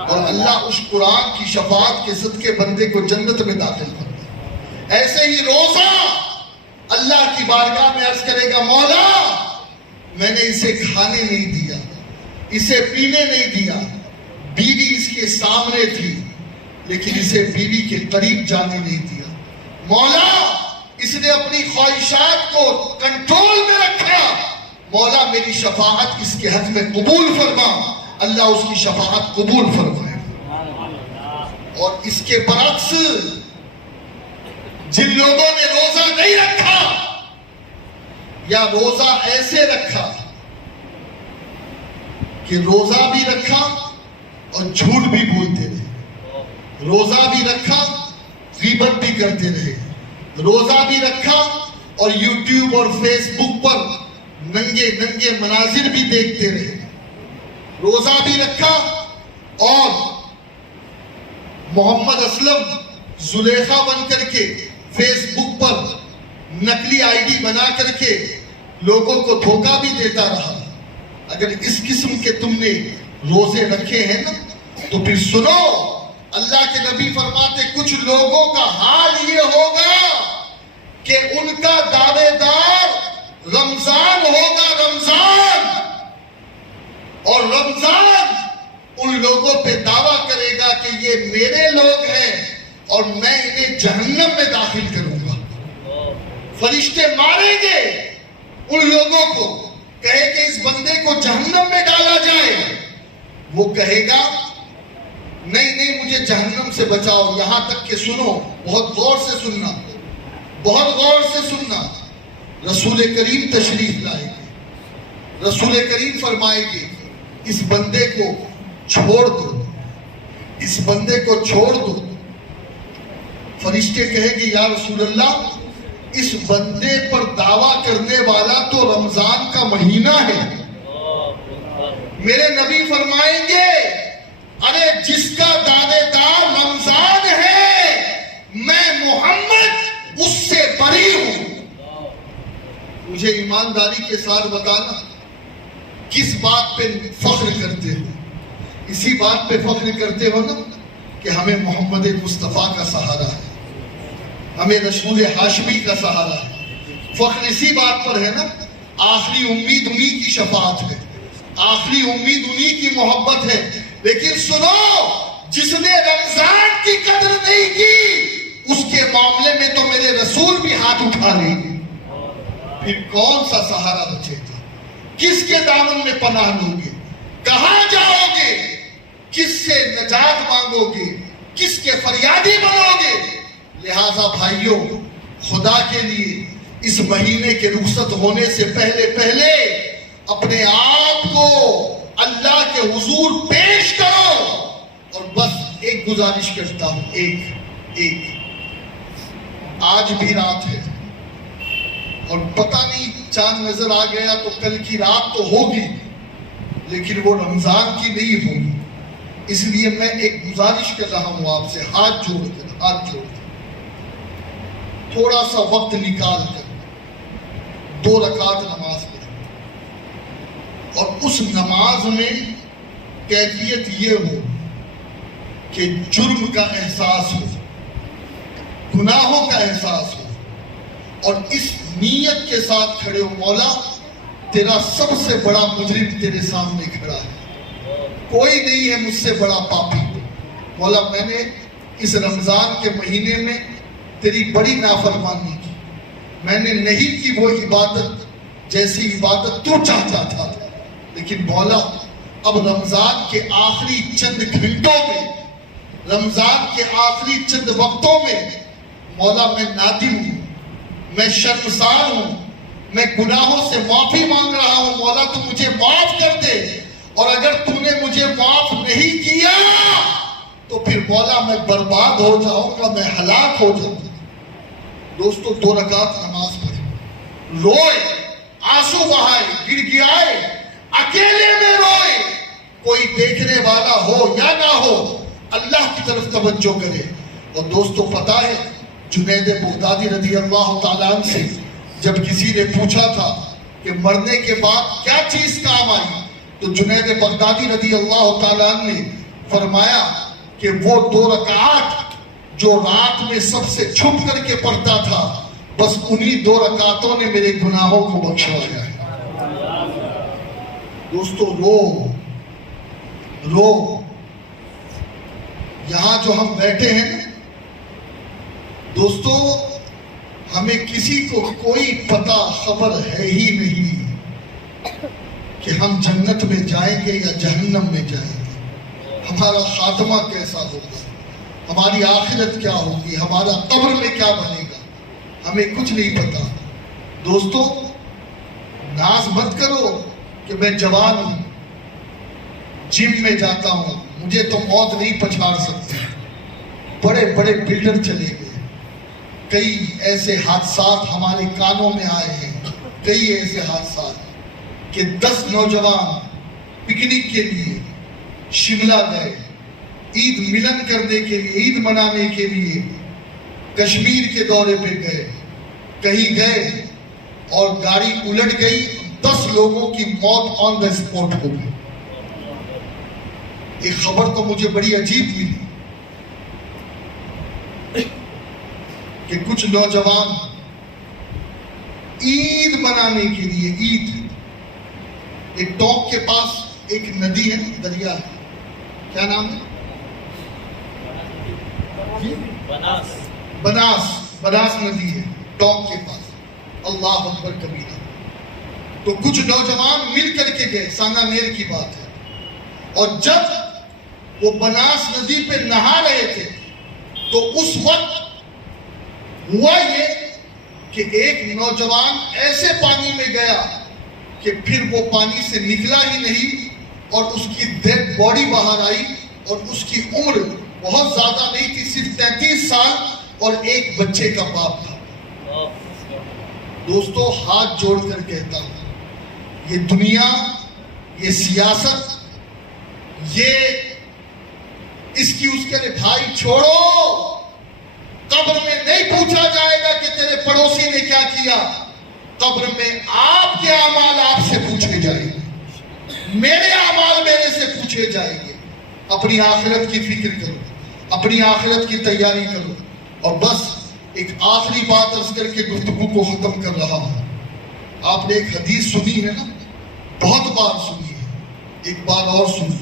اور اللہ اس قرآن کی شفاعت کے صدقے بندے کو جنت میں داخل کر دے۔ ایسے ہی روزہ اللہ کی بارگاہ میں عرض کرے گا مولا میں نے اسے کھانے نہیں دیا، اسے پینے نہیں دیا، بیوی اس کے سامنے تھی لیکن اسے بیوی کے قریب جانے نہیں دیا۔ مولا اس نے اپنی خواہشات کو کنٹرول میں رکھا، مولا میری شفاعت اس کے حق میں قبول فرما، اللہ اس کی شفاعت قبول فرمائے۔ اور اس کے برعکس جن لوگوں نے روزہ نہیں رکھا یا روزہ ایسے رکھا کہ روزہ بھی رکھا اور جھوٹ بھی بولتے رہے، روزہ بھی رکھا غیبت بھی کرتے رہے، روزہ بھی رکھا اور یوٹیوب اور فیس بک پر ننگے ننگے مناظر بھی دیکھتے رہے، روزہ بھی رکھا اور محمد اسلم زلیخا بن کر کے فیس بک پر نقلی آئی ڈی بنا کر کے لوگوں کو دھوکہ بھی دیتا رہا۔ اگر اس قسم کے تم نے روزے رکھے ہیں نا تو پھر سنو، اللہ کے نبی فرماتے کچھ لوگوں کا حال یہ ہوگا کہ ان کا دعوے دار رمضان ہوگا، رمضان، اور رمضان ان لوگوں پہ دعویٰ کرے گا کہ یہ میرے لوگ ہیں اور میں انہیں جہنم میں داخل کروں گا۔ فرشتے ماریں گے ان لوگوں کو، کہے کہ اس بندے کو جہنم میں ڈالا جائے، وہ کہے گا نہیں نہیں مجھے جہنم سے بچاؤ۔ یہاں تک کہ سنو، بہت غور سے سننا، بہت غور سے سننا، رسول کریم تشریف لائے گے، رسول کریم فرمائے گے اس بندے کو چھوڑ دو، اس بندے کو چھوڑ دو۔ فرشتے کہے گے یا رسول اللہ اس بندے پر دعویٰ کرنے والا تو رمضان کا مہینہ ہے۔ میرے نبی فرمائیں گے ارے جس کا دعوے دار رمضان ہے میں محمد اس سے بری ہوں۔ مجھے ایمانداری کے ساتھ بتانا کس بات پہ فخر کرتے ہو؟ اسی بات پہ فخر کرتے ہو نا کہ ہمیں محمد مصطفیٰ کا سہارا ہے، ہمیں رسول ہاشمی کا سہارا ہے۔ فخر اسی بات پر ہے نا، آخری امید انہی کی شفاعت ہے، آخری امید انہی کی محبت ہے۔ لیکن سنو، جس نے رمضان کی قدر نہیں کی اس کے معاملے میں تو میرے رسول بھی ہاتھ اٹھا لیں گے۔ پھر کون سا سہارا بچے گا؟ کس کے دامن میں پناہ لو گے؟ کہاں جاؤ گے؟ کس سے نجات مانگو گے؟ کس کے فریادی بنو گے؟ لہذا بھائیوں، خدا کے لیے اس مہینے کے رخصت ہونے سے پہلے اپنے آپ کو اللہ کے حضور پیش کرو۔ اور بس ایک گزارش کرتا ہوں، ایک آج بھی رات ہے اور پتہ نہیں چاند نظر آ گیا تو کل کی رات تو ہوگی لیکن وہ رمضان کی نہیں ہوگی۔ اس لیے میں ایک گزارش کر رہا ہوں آپ سے، ہاتھ جوڑ کر تھوڑا سا وقت نکال کر 2 رکعت نماز پڑھیں اور اس نماز میں کیفیت یہ ہو کہ جرم کا احساس ہو، گناہوں کا احساس ہو، اور اس نیت کے ساتھ کھڑے ہو مولا تیرا سب سے بڑا مجرم تیرے سامنے کھڑا ہے، کوئی نہیں ہے مجھ سے بڑا پاپی، مولا میں نے اس رمضان کے مہینے میں تیری بڑی نافرمانی کی، میں نے نہیں کی وہ عبادت جیسی عبادت تو چاہتا تھا، لیکن مولا اب رمضان کے آخری چند گھنٹوں میں، رمضان کے آخری چند وقتوں میں مولا میں نادم ہوں، میں شرمسار ہوں، میں گناہوں سے معافی مانگ رہا ہوں، مولا تو مجھے معاف کر دے، اور اگر تو نے مجھے معاف نہیں کیا تو پھر مولا میں برباد ہو جاؤں گا، میں ہلاک ہو جاؤں گا۔ دوستو 2 رکعت نماز پڑھی، روئے، آنسو بہائے، گڑ گڑائے، اکیلے میں روئے، کوئی دیکھنے والا ہو یا نہ ہو اللہ کی طرف توجہ کرے۔ اور دوستو پتہ ہے جنید بغدادی رضی اللہ تعالیٰ عنہ سے جب کسی نے پوچھا تھا کہ مرنے کے بعد کیا چیز کام آئی تو جنید بغدادی رضی اللہ تعالیٰ عنہ نے فرمایا کہ وہ 2 رکعات جو رات میں سب سے چھپ کر کے پڑھتا تھا، بس انہی 2 رکعتوں نے میرے گناہوں کو بخشوایا ہے۔ دوستو رو یہاں جو ہم بیٹھے ہیں دوستو، ہمیں کسی کو کوئی پتہ خبر ہے ہی نہیں کہ ہم جنت میں جائیں گے یا جہنم میں جائیں گے، ہمارا خاتمہ کیسا ہوگا، ہماری آخرت کیا ہوگی، ہمارا قبر میں کیا بنے گا، ہمیں کچھ نہیں پتا۔ دوستو ناز مت کرو کہ میں جوان ہوں، جم میں جاتا ہوں، مجھے تو موت نہیں پچھاڑ سکتی۔ بڑے بڑے بلڈر چلے گئے، کئی ایسے حادثات ہمارے کانوں میں آئے ہیں، کئی ایسے حادثات کہ 10 نوجوان پکنک کے لیے شملہ گئے، عید ملن کرنے کے لیے، عید منانے کے لیے کشمیر کے دورے پہ گئے، کہیں گئے اور گاڑی الٹ گئی، 10 لوگوں کی موت آن دا اسپاٹ ہو گئی۔ ایک خبر تو مجھے بڑی عجیب ملی کہ کچھ نوجوان عید منانے کے لیے، عید، ایک ٹوک کے پاس ایک ندی ہے، دریا ہے، کیا نام ہے؟ بناس ندی ہے ٹوک کے پاس، اللہ اکبر کبیرہ۔ تو کچھ نوجوان مل کر کے گئے، سانگانیر کی بات ہے، اور جب وہ بناس ندی پہ نہا رہے تھے تو اس وقت ہوا یہ کہ ایک نوجوان ایسے پانی میں گیا کہ پھر وہ پانی سے نکلا ہی نہیں، اور اس کی ڈیڈ باڈی باہر آئی، اور اس کی عمر بہت زیادہ نہیں تھی، صرف 33 سال اور ایک بچے کا باپ تھا۔ دوستو ہاتھ جوڑ کر کہتا ہوں، یہ دنیا، یہ سیاست، یہ اس کی اس کے بھائی چھوڑو، قبر میں نہیں پوچھا جائے گا کہ تیرے پڑوسی نے کیا کیا، قبر میں آپ کے اعمال آپ سے پوچھے جائیں گے، میرے اعمال میرے سے پوچھے جائیں گے۔ اپنی آخرت کی فکر کرو، اپنی آخرت کی تیاری کرو۔ اور بس ایک آخری بات عرض کر کے گفتگو کو ختم کر رہا ہوں۔ آپ نے ایک حدیث سنی ہے نا، بہت بار سنی ہے، ایک بار اور سنی۔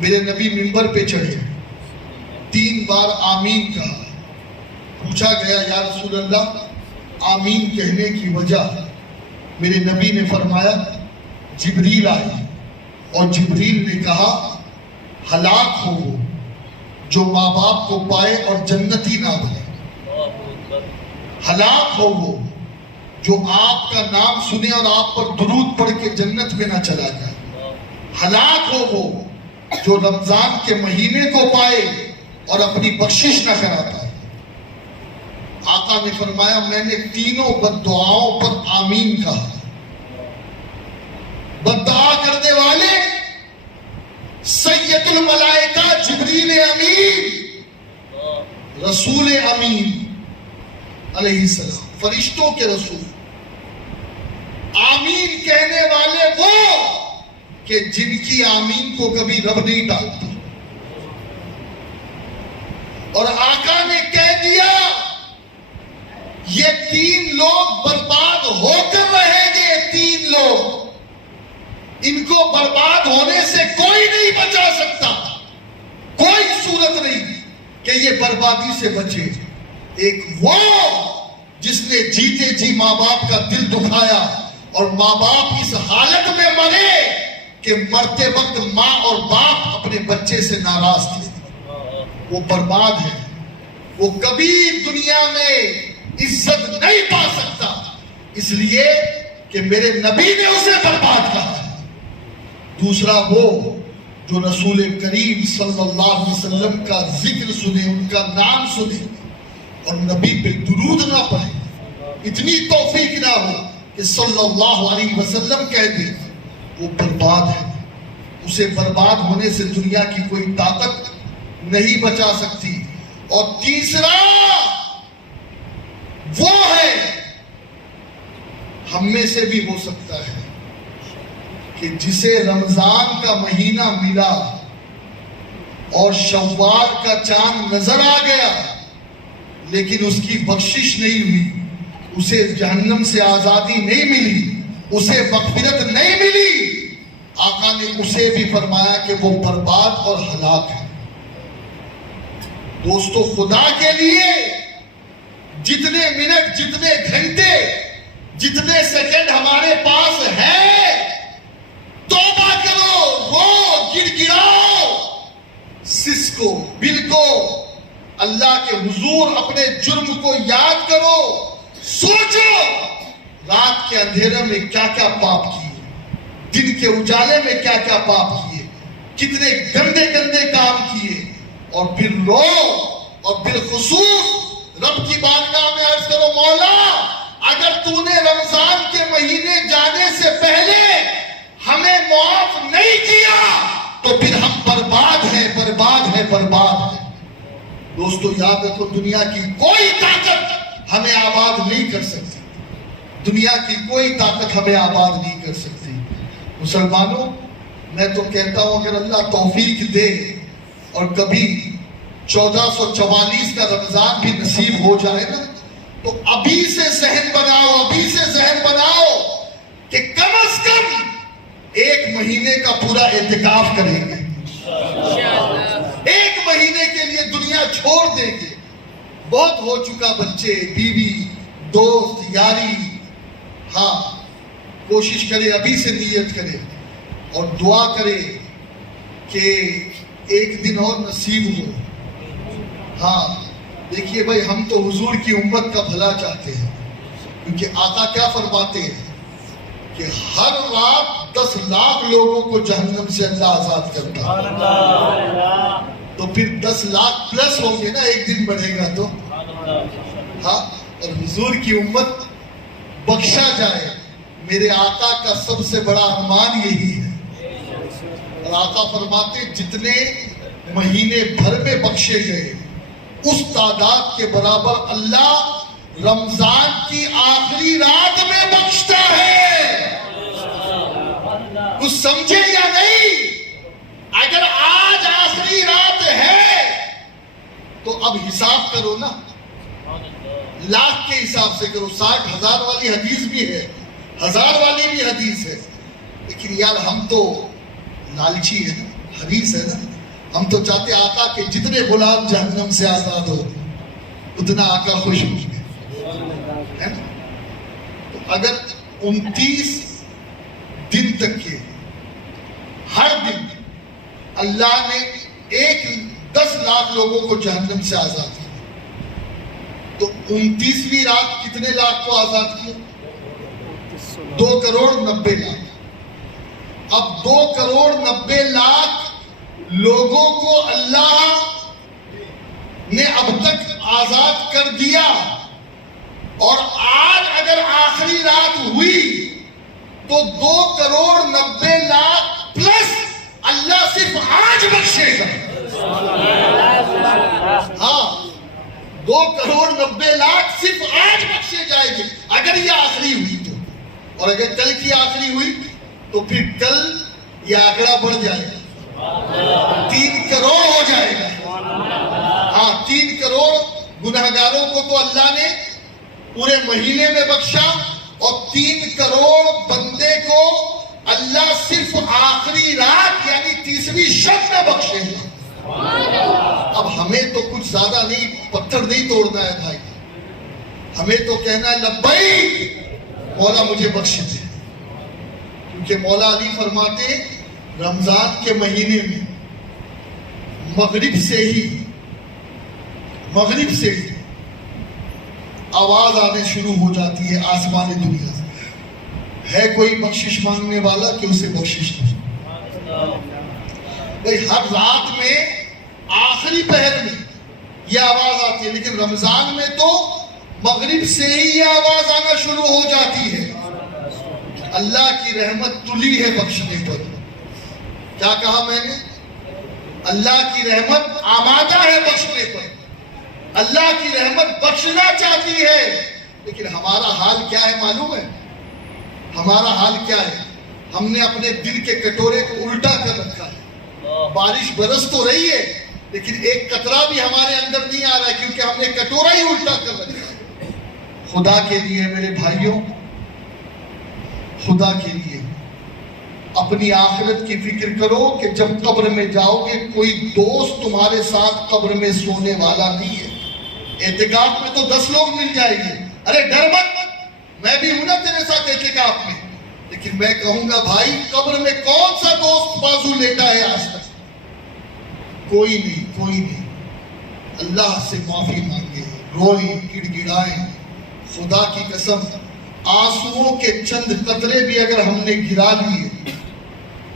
میرے نبی منبر پہ چڑھے، 3 بار آمین کہا، پوچھا گیا یا رسول اللہ آمین کہنے کی وجہ؟ میرے نبی نے فرمایا جبریل آئی، اور جبریل نے کہا ہلاک ہو وہ جو ماں باپ کو پائے اور جنتی نہ بنے، ہلاک ہو وہ جو آپ کا نام سنے اور آپ پر درود پڑھ کے جنت میں نہ چلا جائے، ہلاک ہو وہ جو رمضان کے مہینے کو پائے اور اپنی بخشش نہ کراتا ہے۔ آقا نے فرمایا میں نے تینوں بد دعاؤں پر آمین کہا۔ بد دعا کرنے والے سید الملائکہ جبریل امین، رسول امین علیہ السلام، فرشتوں کے رسول۔ آمین کہنے والے وہ کہ جن کی آمین کو کبھی رب نہیں ٹالتا، اور آقا نے کہہ دیا یہ 3 لوگ برباد ہو کر رہیں گے، 3 لوگ، ان کو برباد ہونے سے کوئی نہیں بچا سکتا، کوئی صورت نہیں کہ یہ بربادی سے بچے۔ ایک وہ جس نے جیتے جی ماں باپ کا دل دکھایا، اور ماں باپ اس حالت میں مرے کہ مرتے وقت ماں اور باپ اپنے بچے سے ناراض تھے، وہ برباد ہے، وہ کبھی دنیا میں عزت نہیں پا سکتا، اس لیے کہ میرے نبی نے اسے برباد کہا ہے۔ دوسرا وہ جو رسول کریم صلی اللہ علیہ وسلم کا ذکر سنے، ان کا نام سنے اور نبی پہ درود نہ پڑھے، اتنی توفیق نہ ہو کہ صلی اللہ علیہ وسلم کہہ دے، وہ برباد ہے۔ اسے برباد ہونے سے دنیا کی کوئی طاقت نہیں بچا سکتی۔ اور تیسرا وہ ہے، ہم میں سے بھی ہو سکتا ہے کہ جسے رمضان کا مہینہ ملا اور شوال کا چاند نظر آ گیا لیکن اس کی بخشش نہیں ہوئی، اسے جہنم سے آزادی نہیں ملی، اسے مغفرت نہیں ملی، آقا نے اسے بھی فرمایا کہ وہ برباد اور ہلاک ہے۔ دوستو خدا کے لیے جتنے منٹ، جتنے گھنٹے، جتنے سیکنڈ ہمارے پاس ہے، توبہ کرو، رو، گڑ گڑاؤ، سسکو، بلکو، اللہ کے حضور اپنے جرم کو یاد کرو، سوچو رات کے اندھیرے میں کیا کیا پاپ کیے، دن کے اجالے میں کیا کیا پاپ کیے، کتنے گندے گندے کام کیے، اور پھر رو، اور بالخصوص رب کی بارگاہ میں عرض کرو، مولا اگر تو نے رمضان کے مہینے جانے سے پہلے ہمیں معاف نہیں کیا تو پھر ہم برباد ہیں، برباد ہیں، برباد ہیں۔ دوستو یاد رکھو، دنیا کی کوئی طاقت ہمیں آباد نہیں کر سکتی، دنیا کی کوئی طاقت ہمیں آباد نہیں کر سکتی۔ مسلمانوں، میں تو کہتا ہوں اگر اللہ توفیق دے اور کبھی 1444 کا رمضان بھی نصیب ہو جائے نا، تو ابھی سے ذہن بناؤ، ابھی سے ذہن بناؤ کہ کم از کم 1 مہینے کا پورا اعتکاف کریں گے، 1 مہینے کے لیے دنیا چھوڑ دیں گے۔ بہت ہو چکا، بچے، بیوی، دوست، یاری۔ ہاں، کوشش کرے، ابھی سے نیت کرے اور دعا کرے کہ ایک دن اور نصیب ہو۔ ہاں دیکھیے بھائی، ہم تو حضور کی امت کا بھلا چاہتے ہیں، کیونکہ آقا کیا فرماتے ہیں کہ ہر رات 10 لاکھ لوگوں کو جہنم سے اللہ آزاد کرتا ہے، تو پھر 10 لاکھ پلس ہوں گے نا، ایک دن بڑھے گا تو۔ ہاں، اور حضور کی امت بخشا جائے، میرے آقا کا سب سے بڑا ارمان یہی ہے۔ اور آقا فرماتے جتنے مہینے بھر میں بخشے گئے اس تعداد کے برابر اللہ رمضان کی آخری رات میں بخشتا ہے۔ کچھ سمجھے یا نہیں؟ اگر آج آخری رات ہے تو اب حساب کرو نا، لاکھ کے حساب سے کرو، 60,000 والی حدیث بھی ہے، 1000 والی بھی حدیث ہے، لیکن یار ہم تو لالچی ہے نا، حدیث ہے نا، ہم تو چاہتے آقا کہ جتنے غلام جہنم سے آزاد ہو اتنا آقا خوش ہو ہے نا۔ تو اگر 29 دن تک کے ہر دن اللہ نے 10 لاکھ لوگوں کو جہنم سے آزاد کیا، تو 29ویں رات کتنے لاکھ کو آزاد کیا؟ 2,90,00,000۔ اب 2,90,00,000 لوگوں کو اللہ نے اب تک آزاد کر دیا، اور آج اگر آخری رات ہوئی تو 2,90,00,000 پلس اللہ صرف آج بخشے گا۔ ہاں، 2,90,00,000 صرف آج بخشے جائے گے اگر یہ آخری ہوئی تو، اور اگر کل کی آخری ہوئی تو پھر کل یہ آنکڑا بڑھ جائے گا، 3 کروڑ ہو جائے گا۔ ہاں، 3 کروڑ گنہگاروں کو تو اللہ نے پورے مہینے میں بخشا، اور 3 کروڑ بندے کو اللہ صرف آخری رات یعنی 30ویں شب میں بخشے گا۔ اب ہمیں تو کچھ زیادہ نہیں، پتھر نہیں توڑنا ہے بھائی، ہمیں تو کہنا ہے لبیک مولا مجھے بخش دے، کیونکہ مولا علی فرماتے رمضان کے مہینے میں مغرب سے ہی آواز آنے شروع ہو جاتی ہے آسمان دنیا سے، ہے کوئی بخشش مانگنے والا کہ اسے بخشش نہیں۔ بھئی ہر رات میں آخری پہر میں یہ آواز آتی ہے، لیکن رمضان میں تو مغرب سے ہی یہ آواز آنا شروع ہو جاتی ہے، اللہ کی رحمت تلی ہے بخشنے پر۔ کیا کہا میں نے؟ اللہ کی رحمت آمادہ ہے بخشنے پر، اللہ کی رحمت بخشنا چاہتی ہے، لیکن ہمارا حال کیا ہے معلوم ہے؟ ہمارا حال کیا ہے؟ ہم نے اپنے دل کے کٹورے کو الٹا کر رکھا ہے۔ بارش برس تو رہی ہے لیکن ایک قطرہ بھی ہمارے اندر نہیں آ رہا ہے، کیونکہ ہم نے کٹورا ہی الٹا کر رکھا ہے۔ خدا کے لیے میرے بھائیوں، خدا کے لیے اپنی آخرت کی فکر کرو کہ جب قبر میں جاؤ گے کوئی دوست تمہارے ساتھ قبر میں سونے والا نہیں ہے۔ اعتکاف میں تو 10 لوگ مل جائیں گے. ارے ڈر مت، میں بھی ہوں نا تیرے ساتھ اعتکاف میں. لیکن میں کہوں گا بھائی قبر میں کون سا دوست بازو لیتا ہے آج تک؟ کوئی نہیں، کوئی نہیں. اللہ سے معافی مانگے، روئیں، گڑ گڑائیں. خدا کی قسم آنسوؤں کے چند قطرے بھی اگر ہم نے گرا لیے،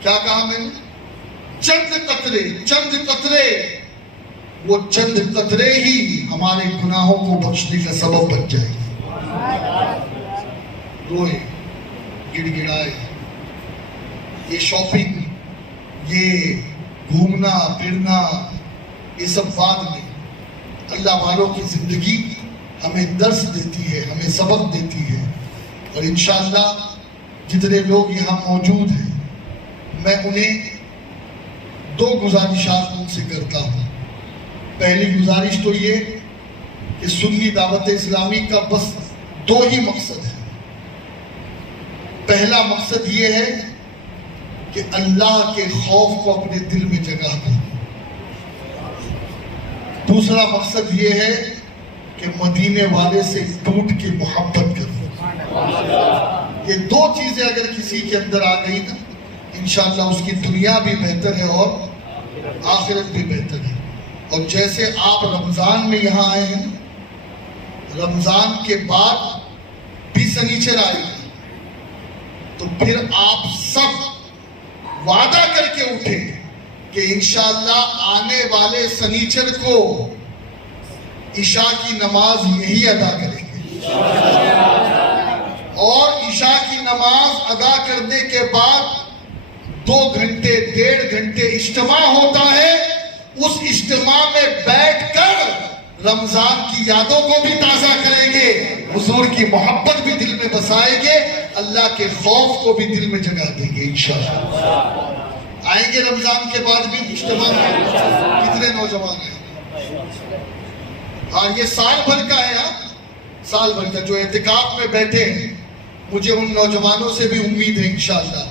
کیا کہا میں نے؟ چند قطرے، چند قطرے. وہ چند قطرے ہی ہمارے گناہوں کو بخشنے کا سبب بن جائے گی. روئے، گڑ گڑائے. یہ شاپنگ، یہ گھومنا پھرنا، یہ سب بعد میں. اللہ والوں کی زندگی ہمیں درس دیتی ہے، ہمیں سبق دیتی ہے. اور انشاءاللہ جتنے لوگ یہاں موجود ہیں میں انہیں 2 گزارشات ان سے کرتا ہوں. پہلی گزارش تو یہ کہ سنی دعوت اسلامی کا بس 2 ہی مقصد ہے. پہلا مقصد یہ ہے کہ اللہ کے خوف کو اپنے دل میں جگہ دیں. دوسرا مقصد یہ ہے کہ مدینے والے سے ٹوٹ کے محبت کریں. یہ 2 چیزیں اگر کسی کے اندر آ گئی نا، انشاءاللہ اس کی دنیا بھی بہتر ہے اور آخرت بھی بہتر ہے. اور جیسے آپ رمضان میں یہاں آئے ہیں، رمضان کے بعد بھی سنیچر آئے گی، تو پھر آپ سب وعدہ کر کے اٹھیں کہ انشاءاللہ آنے والے سنیچر کو عشاء کی نماز یہی ادا کریں گے. اور عشاء کی نماز ادا کرنے کے بعد 2 گھنٹے 1.5 گھنٹے اجتماع ہوتا ہے. اس اجتماع میں بیٹھ کر رمضان کی یادوں کو بھی تازہ کریں گے، حضور کی محبت بھی دل میں بسائیں گے، اللہ کے خوف کو بھی دل میں جگہ دیں گے انشاءاللہ. آئیں گے رمضان کے بعد بھی اجتماع میں؟ کتنے نوجوان ہیں؟ ہاں یہ سال بھر کا ہے. سال بھر کا جو اعتکاف میں بیٹھے ہیں، مجھے ان نوجوانوں سے بھی امید ہے انشاءاللہ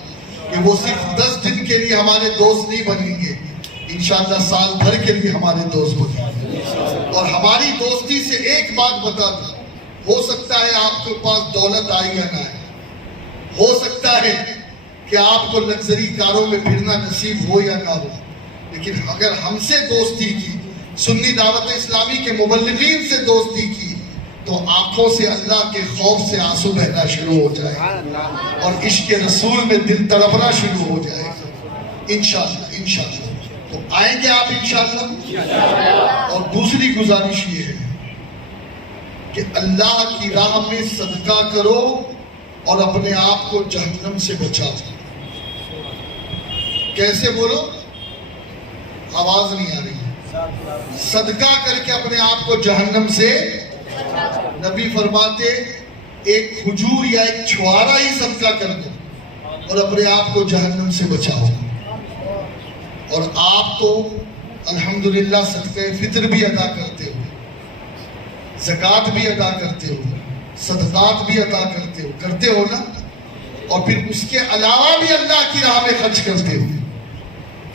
کہ وہ صرف 10 دن کے لیے ہمارے دوست نہیں بنیں گے، انشاءاللہ سال بھر کے لیے ہمارے دوست بنیں گے. اور ہماری دوستی سے ایک بات بتا دوں، ہو سکتا ہے آپ کے پاس دولت آئی یا نہ آئے، ہو سکتا ہے کہ آپ کو لگزری کاروں میں پھرنا نصیب ہو یا نہ ہو، لیکن اگر ہم سے دوستی کی، سنی دعوت اسلامی کے مبلغین سے دوستی کی، تو آنکھوں سے اللہ کے خوف سے آنسو بہنا شروع ہو جائے اور عشق رسول میں دل تڑپنا شروع ہو جائے گا انشاءاللہ. انشاءاللہ تو آئیں گے آپ انشاءاللہ. اور دوسری گزارش یہ ہے کہ اللہ کی راہ میں صدقہ کرو اور اپنے آپ کو جہنم سے بچاؤ. کیسے بولو؟ آواز نہیں آ رہی. صدقہ کر کے اپنے آپ کو جہنم سے. نبی فرماتے ایک کھجور یا ایک چھوارا ہی صدقہ کر دو اور اپنے آپ کو جہنم سے بچاؤ. اور آپ تو الحمدللہ صدقہ فطر بھی ادا کرتے ہو، زکوٰۃ بھی ادا کرتے ہو، صدقات بھی ادا کرتے ہو نا. اور پھر اس کے علاوہ بھی اللہ کی راہ میں خرچ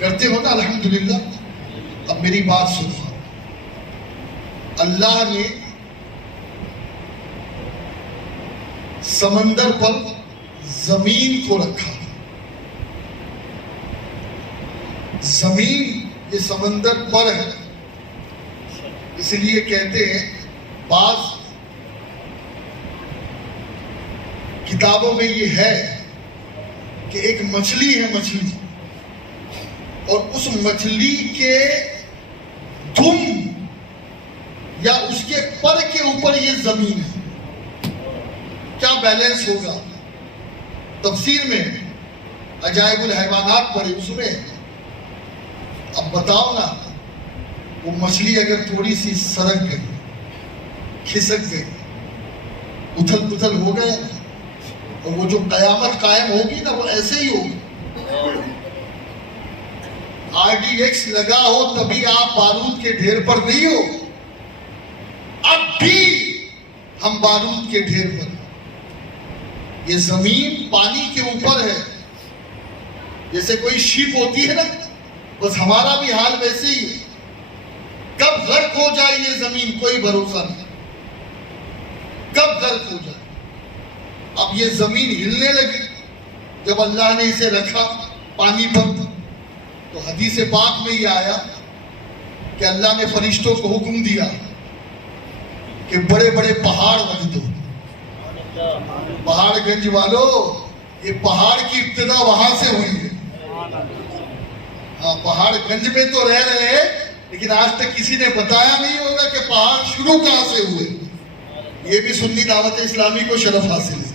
کرتے ہو نا الحمدللہ. اب میری بات سنو، اللہ نے سمندر پر زمین کو رکھا. زمین یہ سمندر پر ہے، اس لیے کہتے ہیں بعض کتابوں میں یہ ہے کہ ایک مچھلی ہے، مچھلی، اور اس مچھلی کے دم یا اس کے پر کے اوپر یہ زمین ہے. کیا بیلنس ہوگا؟ تفسیر میں عجائب الحیوانات پڑھے، اس میں اب بتاؤ نا، وہ مچھلی اگر تھوڑی سی سرک گئی، کھسک گئی، اتھل پتھل ہو گیا، اور وہ جو قیامت قائم ہوگی نا وہ ایسے ہی ہوگی. RDX لگا ہو تبھی آپ بارود کے ڈھیر پر نہیں ہو. اب بھی ہم بارود کے ڈھیر پر. یہ زمین پانی کے اوپر ہے، جیسے کوئی شپ ہوتی ہے نا، بس ہمارا بھی حال ویسے ہی ہے. کب غرق ہو جائے یہ زمین کوئی بھروسہ نہیں، کب غرق ہو جائے۔ اب یہ زمین ہلنے لگی جب اللہ نے اسے رکھا پانی پر، تو حدیث پاک میں یہ آیا کہ اللہ نے فرشتوں کو حکم دیا کہ بڑے بڑے پہاڑ رکھ دو۔ پہاڑ گنج والو، یہ پہاڑ کی ابتدا وہاں سے ہوئی ہے۔ ہاں، پہاڑ گنج میں تو رہ رہے ہیں، لیکن آج تک کسی نے بتایا نہیں ہوگا کہ پہاڑ شروع کہاں سے ہوئے۔ یہ بھی سنی دعوت اسلامی کو شرف حاصل ہے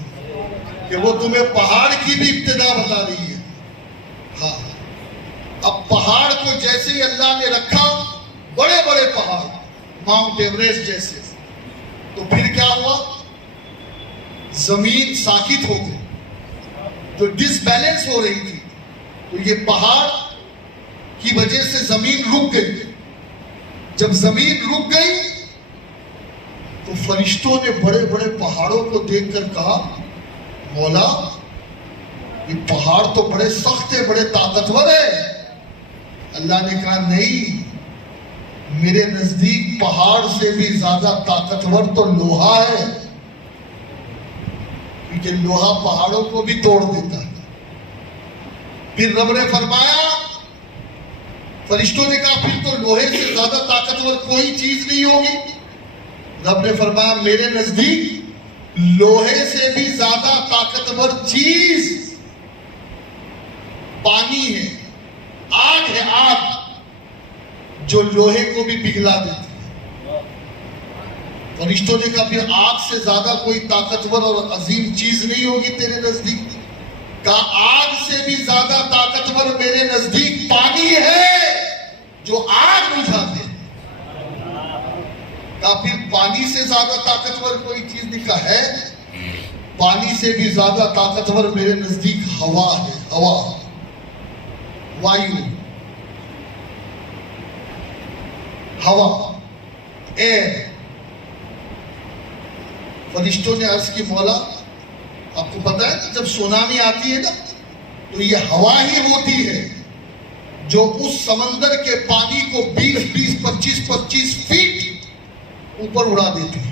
کہ وہ تمہیں پہاڑ کی بھی ابتدا بتا رہی ہے۔ ہاں، اب پہاڑ کو جیسے ہی اللہ نے رکھا، بڑے بڑے پہاڑ ماؤنٹ ایوریسٹ جیسے، تو پھر کیا ہوا؟ زمین ساکت ہو گئی، جو ڈس بیلنس ہو رہی تھی، تو یہ پہاڑ کی وجہ سے زمین رک گئی۔ جب زمین رک گئی تو فرشتوں نے بڑے بڑے پہاڑوں کو دیکھ کر کہا، مولا یہ پہاڑ تو بڑے سخت ہے، بڑے طاقتور ہے۔ اللہ نے کہا نہیں، میرے نزدیک پہاڑ سے بھی زیادہ طاقتور تو لوہا ہے، کیونکہ لوہا پہاڑوں کو بھی توڑ دیتا ہے۔ پھر رب نے فرمایا، فرشتوں نے کہا پھر تو لوہے سے زیادہ طاقتور کوئی چیز نہیں ہوگی۔ رب نے فرمایا میرے نزدیک لوہے سے بھی زیادہ طاقتور چیز پانی ہے، آگ ہے، آگ جو لوہے کو بھی پگھلا دیتی ہے۔ فرشتوں نے کہا پھر آگ سے زیادہ کوئی طاقتور اور عظیم چیز نہیں ہوگی تیرے نزدیک؟ کہا آگ سے بھی زیادہ طاقتور میرے نزدیک پانی ہے جو آگ بجھا دے۔ کہا پھر پانی سے زیادہ طاقتور کوئی چیز نہیں؟ کہا ہے، پانی سے بھی زیادہ طاقتور میرے نزدیک ہوا ہے، ہوا، وایو، ہوا، ایئر۔ فرشتوں نے عرض کی مولا آپ کو پتا ہے جب سونامی آتی ہے نا تو یہ ہوا ہی ہوتی ہے جو اس سمندر کے پانی کو 20-25 فیٹ اوپر اڑا دیتی ہے۔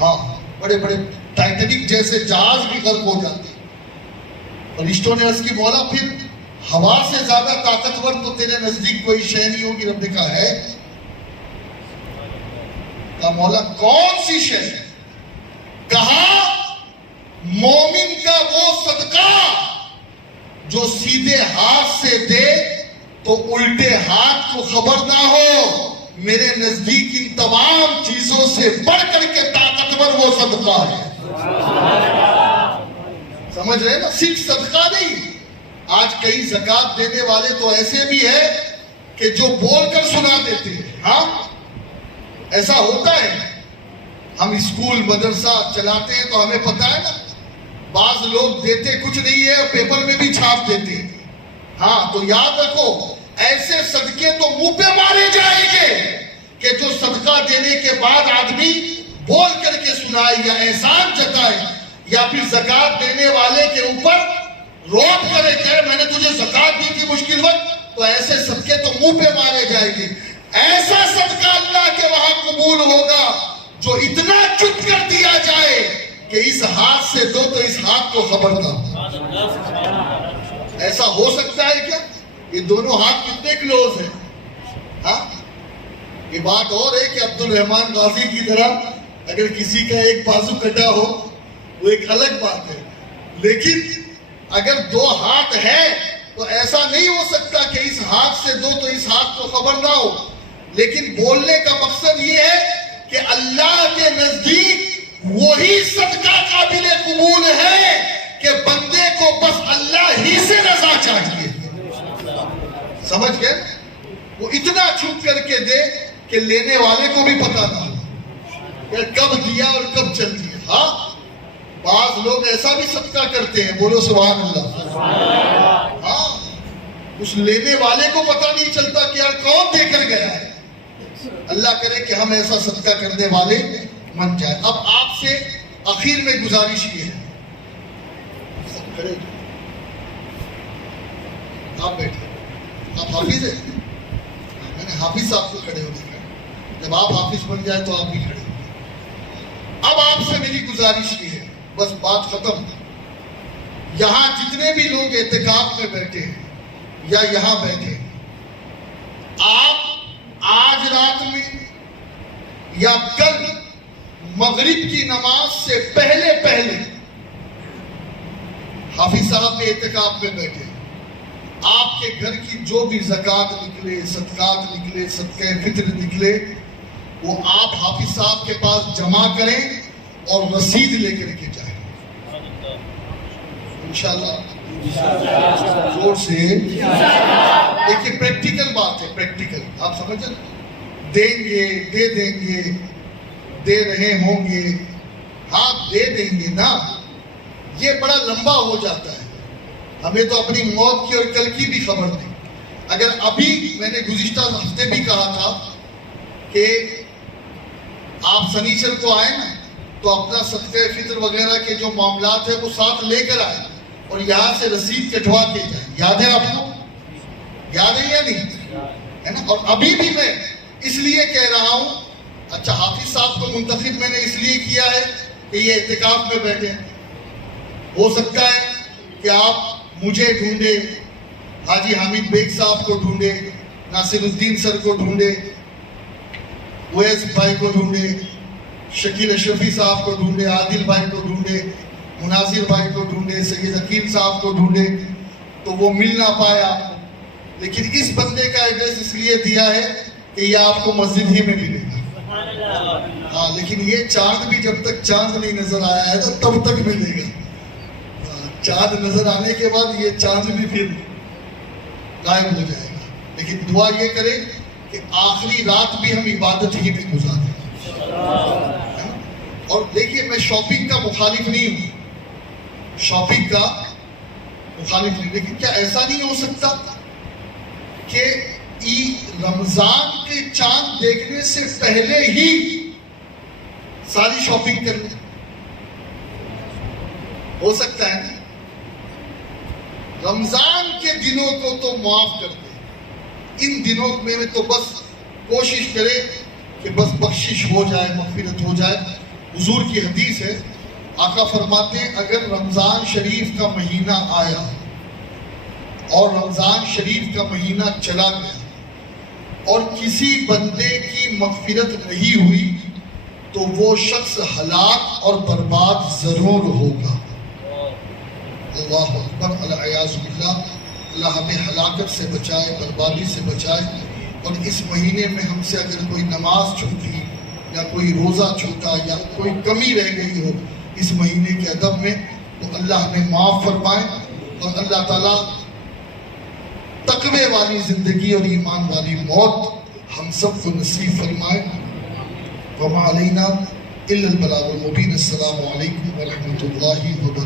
ہاں، بڑے بڑے ٹائٹینک جیسے جہاز بھی غرق ہو جاتے ہیں۔ فرشتوں نے عرض کی مولا پھر ہوا سے زیادہ طاقتور تو تیرے نزدیک کوئی شے نہیں ہوگی؟ رب نے کہا ہے۔ کہا مولا کون سی شے؟ کہا مومن کا وہ صدقہ جو سیدھے ہاتھ سے دے تو الٹے ہاتھ کو خبر نہ ہو۔ میرے نزدیک ان تمام چیزوں سے بڑھ کر کے طاقتور وہ صدقہ ہے۔ سمجھ رہے نا؟ صرف صدقہ نہیں، آج کئی زکوٰۃ دینے والے تو ایسے بھی ہیں کہ جو بول کر سنا دیتے ہیں۔ ہاں، ایسا ہوتا ہے۔ ہم اسکول مدرسہ چلاتے ہیں تو ہمیں پتا ہے نا، بعض لوگ دیتے کچھ نہیں ہے اور پیپر میں بھی چھاپ دیتے ہیں۔ ہاں، تو یاد رکھو ایسے صدقے تو منہ پہ مارے جائیں گے کہ جو صدقہ دینے کے بعد آدمی بول کر کے سنائے یا احسان جتائے یا پھر زکوٰۃ دینے والے کے اوپر روب کرے کہ میں نے تجھے زکوٰۃ دی تھی مشکل وقت، تو ایسے صدقے تو منہ پہ مارے جائیں گے۔ ایسا صدقہ اللہ کے وہاں قبول ہوگا جو اتنا چپ کر دیا جائے کہ اس ہاتھ سے دو تو اس ہاتھ کو خبر نہ ہو۔ ایسا ہو سکتا ہے کیا؟ یہ دونوں ہاتھ کتنے کلوز ہیں؟ ہاں، یہ بات اور ہے کہ عبد الرحمن غازی کی طرح اگر کسی کا ایک بازو کٹا ہو وہ ایک الگ بات ہے، لیکن اگر دو ہاتھ ہے تو ایسا نہیں ہو سکتا کہ اس ہاتھ سے دو تو اس ہاتھ کو خبر نہ ہو۔ لیکن بولنے کا مقصد یہ ہے کہ اللہ کے نزدیک وہی صدقہ قابل قبول ہے کہ بندے کو بس اللہ ہی سے رضا چاہیے۔ سمجھ گئے؟ وہ اتنا چھپ کر کے دے کہ لینے والے کو بھی پتا نہ ہو کہ کب دیا اور کب چل دیا۔ ہاں، بعض لوگ ایسا بھی صدقہ کرتے ہیں، بولو سبحان اللہ۔ ہاں، اس لینے والے کو پتا نہیں چلتا کہ یار کون دے کر گیا ہے۔ اللہ کرے کہ ہم ایسا صدقہ کرنے والے بن جائیں۔ اب آپ سے آخر میں گزارش یہ ہے، سب کھڑے آپ بیٹھے، آپ حافظ ہیں؟ میں نے حافظ صاحب کو کھڑے ہونے کا، جب آپ حافظ بن جائے تو آپ بھی کھڑے ہوں گے۔ اب آپ سے میری گزارش یہ ہے، بس بات ختم۔ یہاں جتنے بھی لوگ اعتکاف میں بیٹھے ہیں یا یہاں بیٹھے ہیں، آپ آج رات میں یا کل مغرب کی نماز سے پہلے حافظ صاحب کے اعتکاف میں بیٹھے ہیں، آپ کے گھر کی جو بھی زکوٰۃ نکلے، صدقات نکلے، صدقہ فطر نکلے، وہ آپ حافظ صاحب کے پاس جمع کریں اور رسید لے کر کے جائیں انشاءاللہ۔ زور سے دیکھیے، پریکٹیکل بات ہے، پریکٹیکل آپ سمجھیں، دیں گے، دے دیں گے، دے رہے ہوں گے، ہاں دے دیں گے نا، یہ بڑا لمبا ہو جاتا ہے، ہمیں تو اپنی موت کی اور کل کی بھی خبر نہیں۔ اگر ابھی میں نے گزشتہ ہفتے بھی کہا تھا کہ آپ سنیچر کو آئے نا تو اپنا صدقہ فطر وغیرہ کے جو معاملات ہیں وہ ساتھ لے کر آئے اور یہاں سے رسید کٹوا کے جائیں۔ یاد ہے آپ کو؟ یاد ہے یا نہیں ہے نا؟ اور ابھی بھی میں اس لیے کہہ رہا ہوں، اچھا حافظ صاحب کو منتخب میں نے اس لیے کیا ہے کہ یہ اعتکاف میں بیٹھے ہیں، ہو سکتا ہے کہ آپ مجھے ڈھونڈے، حاجی حامد بیگ صاحب کو ڈھونڈے، ناصر الدین سر کو ڈھونڈے، اویس بھائی کو ڈھونڈے، شکیل اشرفی صاحب کو ڈھونڈے، عادل بھائی کو ڈھونڈے، مناظر بھائی کو ڈھونڈے، سید عقیل صاحب کو ڈھونڈے، تو وہ مل نہ پائے آپ کو۔ لیکن اس بندے کا ایڈریس اس لیے دیا ہے کہ یہ آپ کو مسجد ہی میں ملے گا۔ ہاں لیکن یہ چاند بھی جب تک چاند نہیں نظر آیا ہے تو تب تک ملے گا، چاند نظر آنے کے بعد یہ چاند بھی پھر غائب ہو جائے گا۔ لیکن دعا یہ کریں کہ آخری رات بھی ہم عبادت ہی میں گزاریں۔ اور دیکھیے، میں شاپنگ کا مخالف نہیں ہوں، شاپنگ کا مخالف نہیں، لیکن کیا ایسا نہیں ہو سکتا کہ رمضان کے چاند دیکھنے سے پہلے ہی ساری شاپنگ کر لیں؟ ہو سکتا ہے نا؟ رمضان کے دنوں کو تو معاف کر دیں، ان دنوں میں تو بس کوشش کرے کہ بس بخشش ہو جائے، مغفرت ہو جائے۔ حضور کی حدیث ہے، آقا فرماتے ہیں اگر رمضان شریف کا مہینہ آیا اور رمضان شریف کا مہینہ چلا گیا اور کسی بندے کی مغفرت نہیں ہوئی تو وہ شخص ہلاک اور برباد ضرور ہوگا۔ اللہ اکبر، العیاذ باللہ، اللہ ہمیں ہلاکت سے بچائے، بربادی سے بچائے۔ اور اس مہینے میں ہم سے اگر کوئی نماز چھوٹی یا کوئی روزہ چھوٹا یا کوئی کمی رہ گئی ہو اس مہینے کے ادب میں تو اللہ ہمیں معاف فرمائے، اور اللہ تعالیٰ تقوی والی زندگی اور ایمان والی موت ہم سب کو نصیب فرمائے۔ وما علینا الا البلاغ المبین۔ السلام علیکم ورحمۃ اللہ وبرکاتہ۔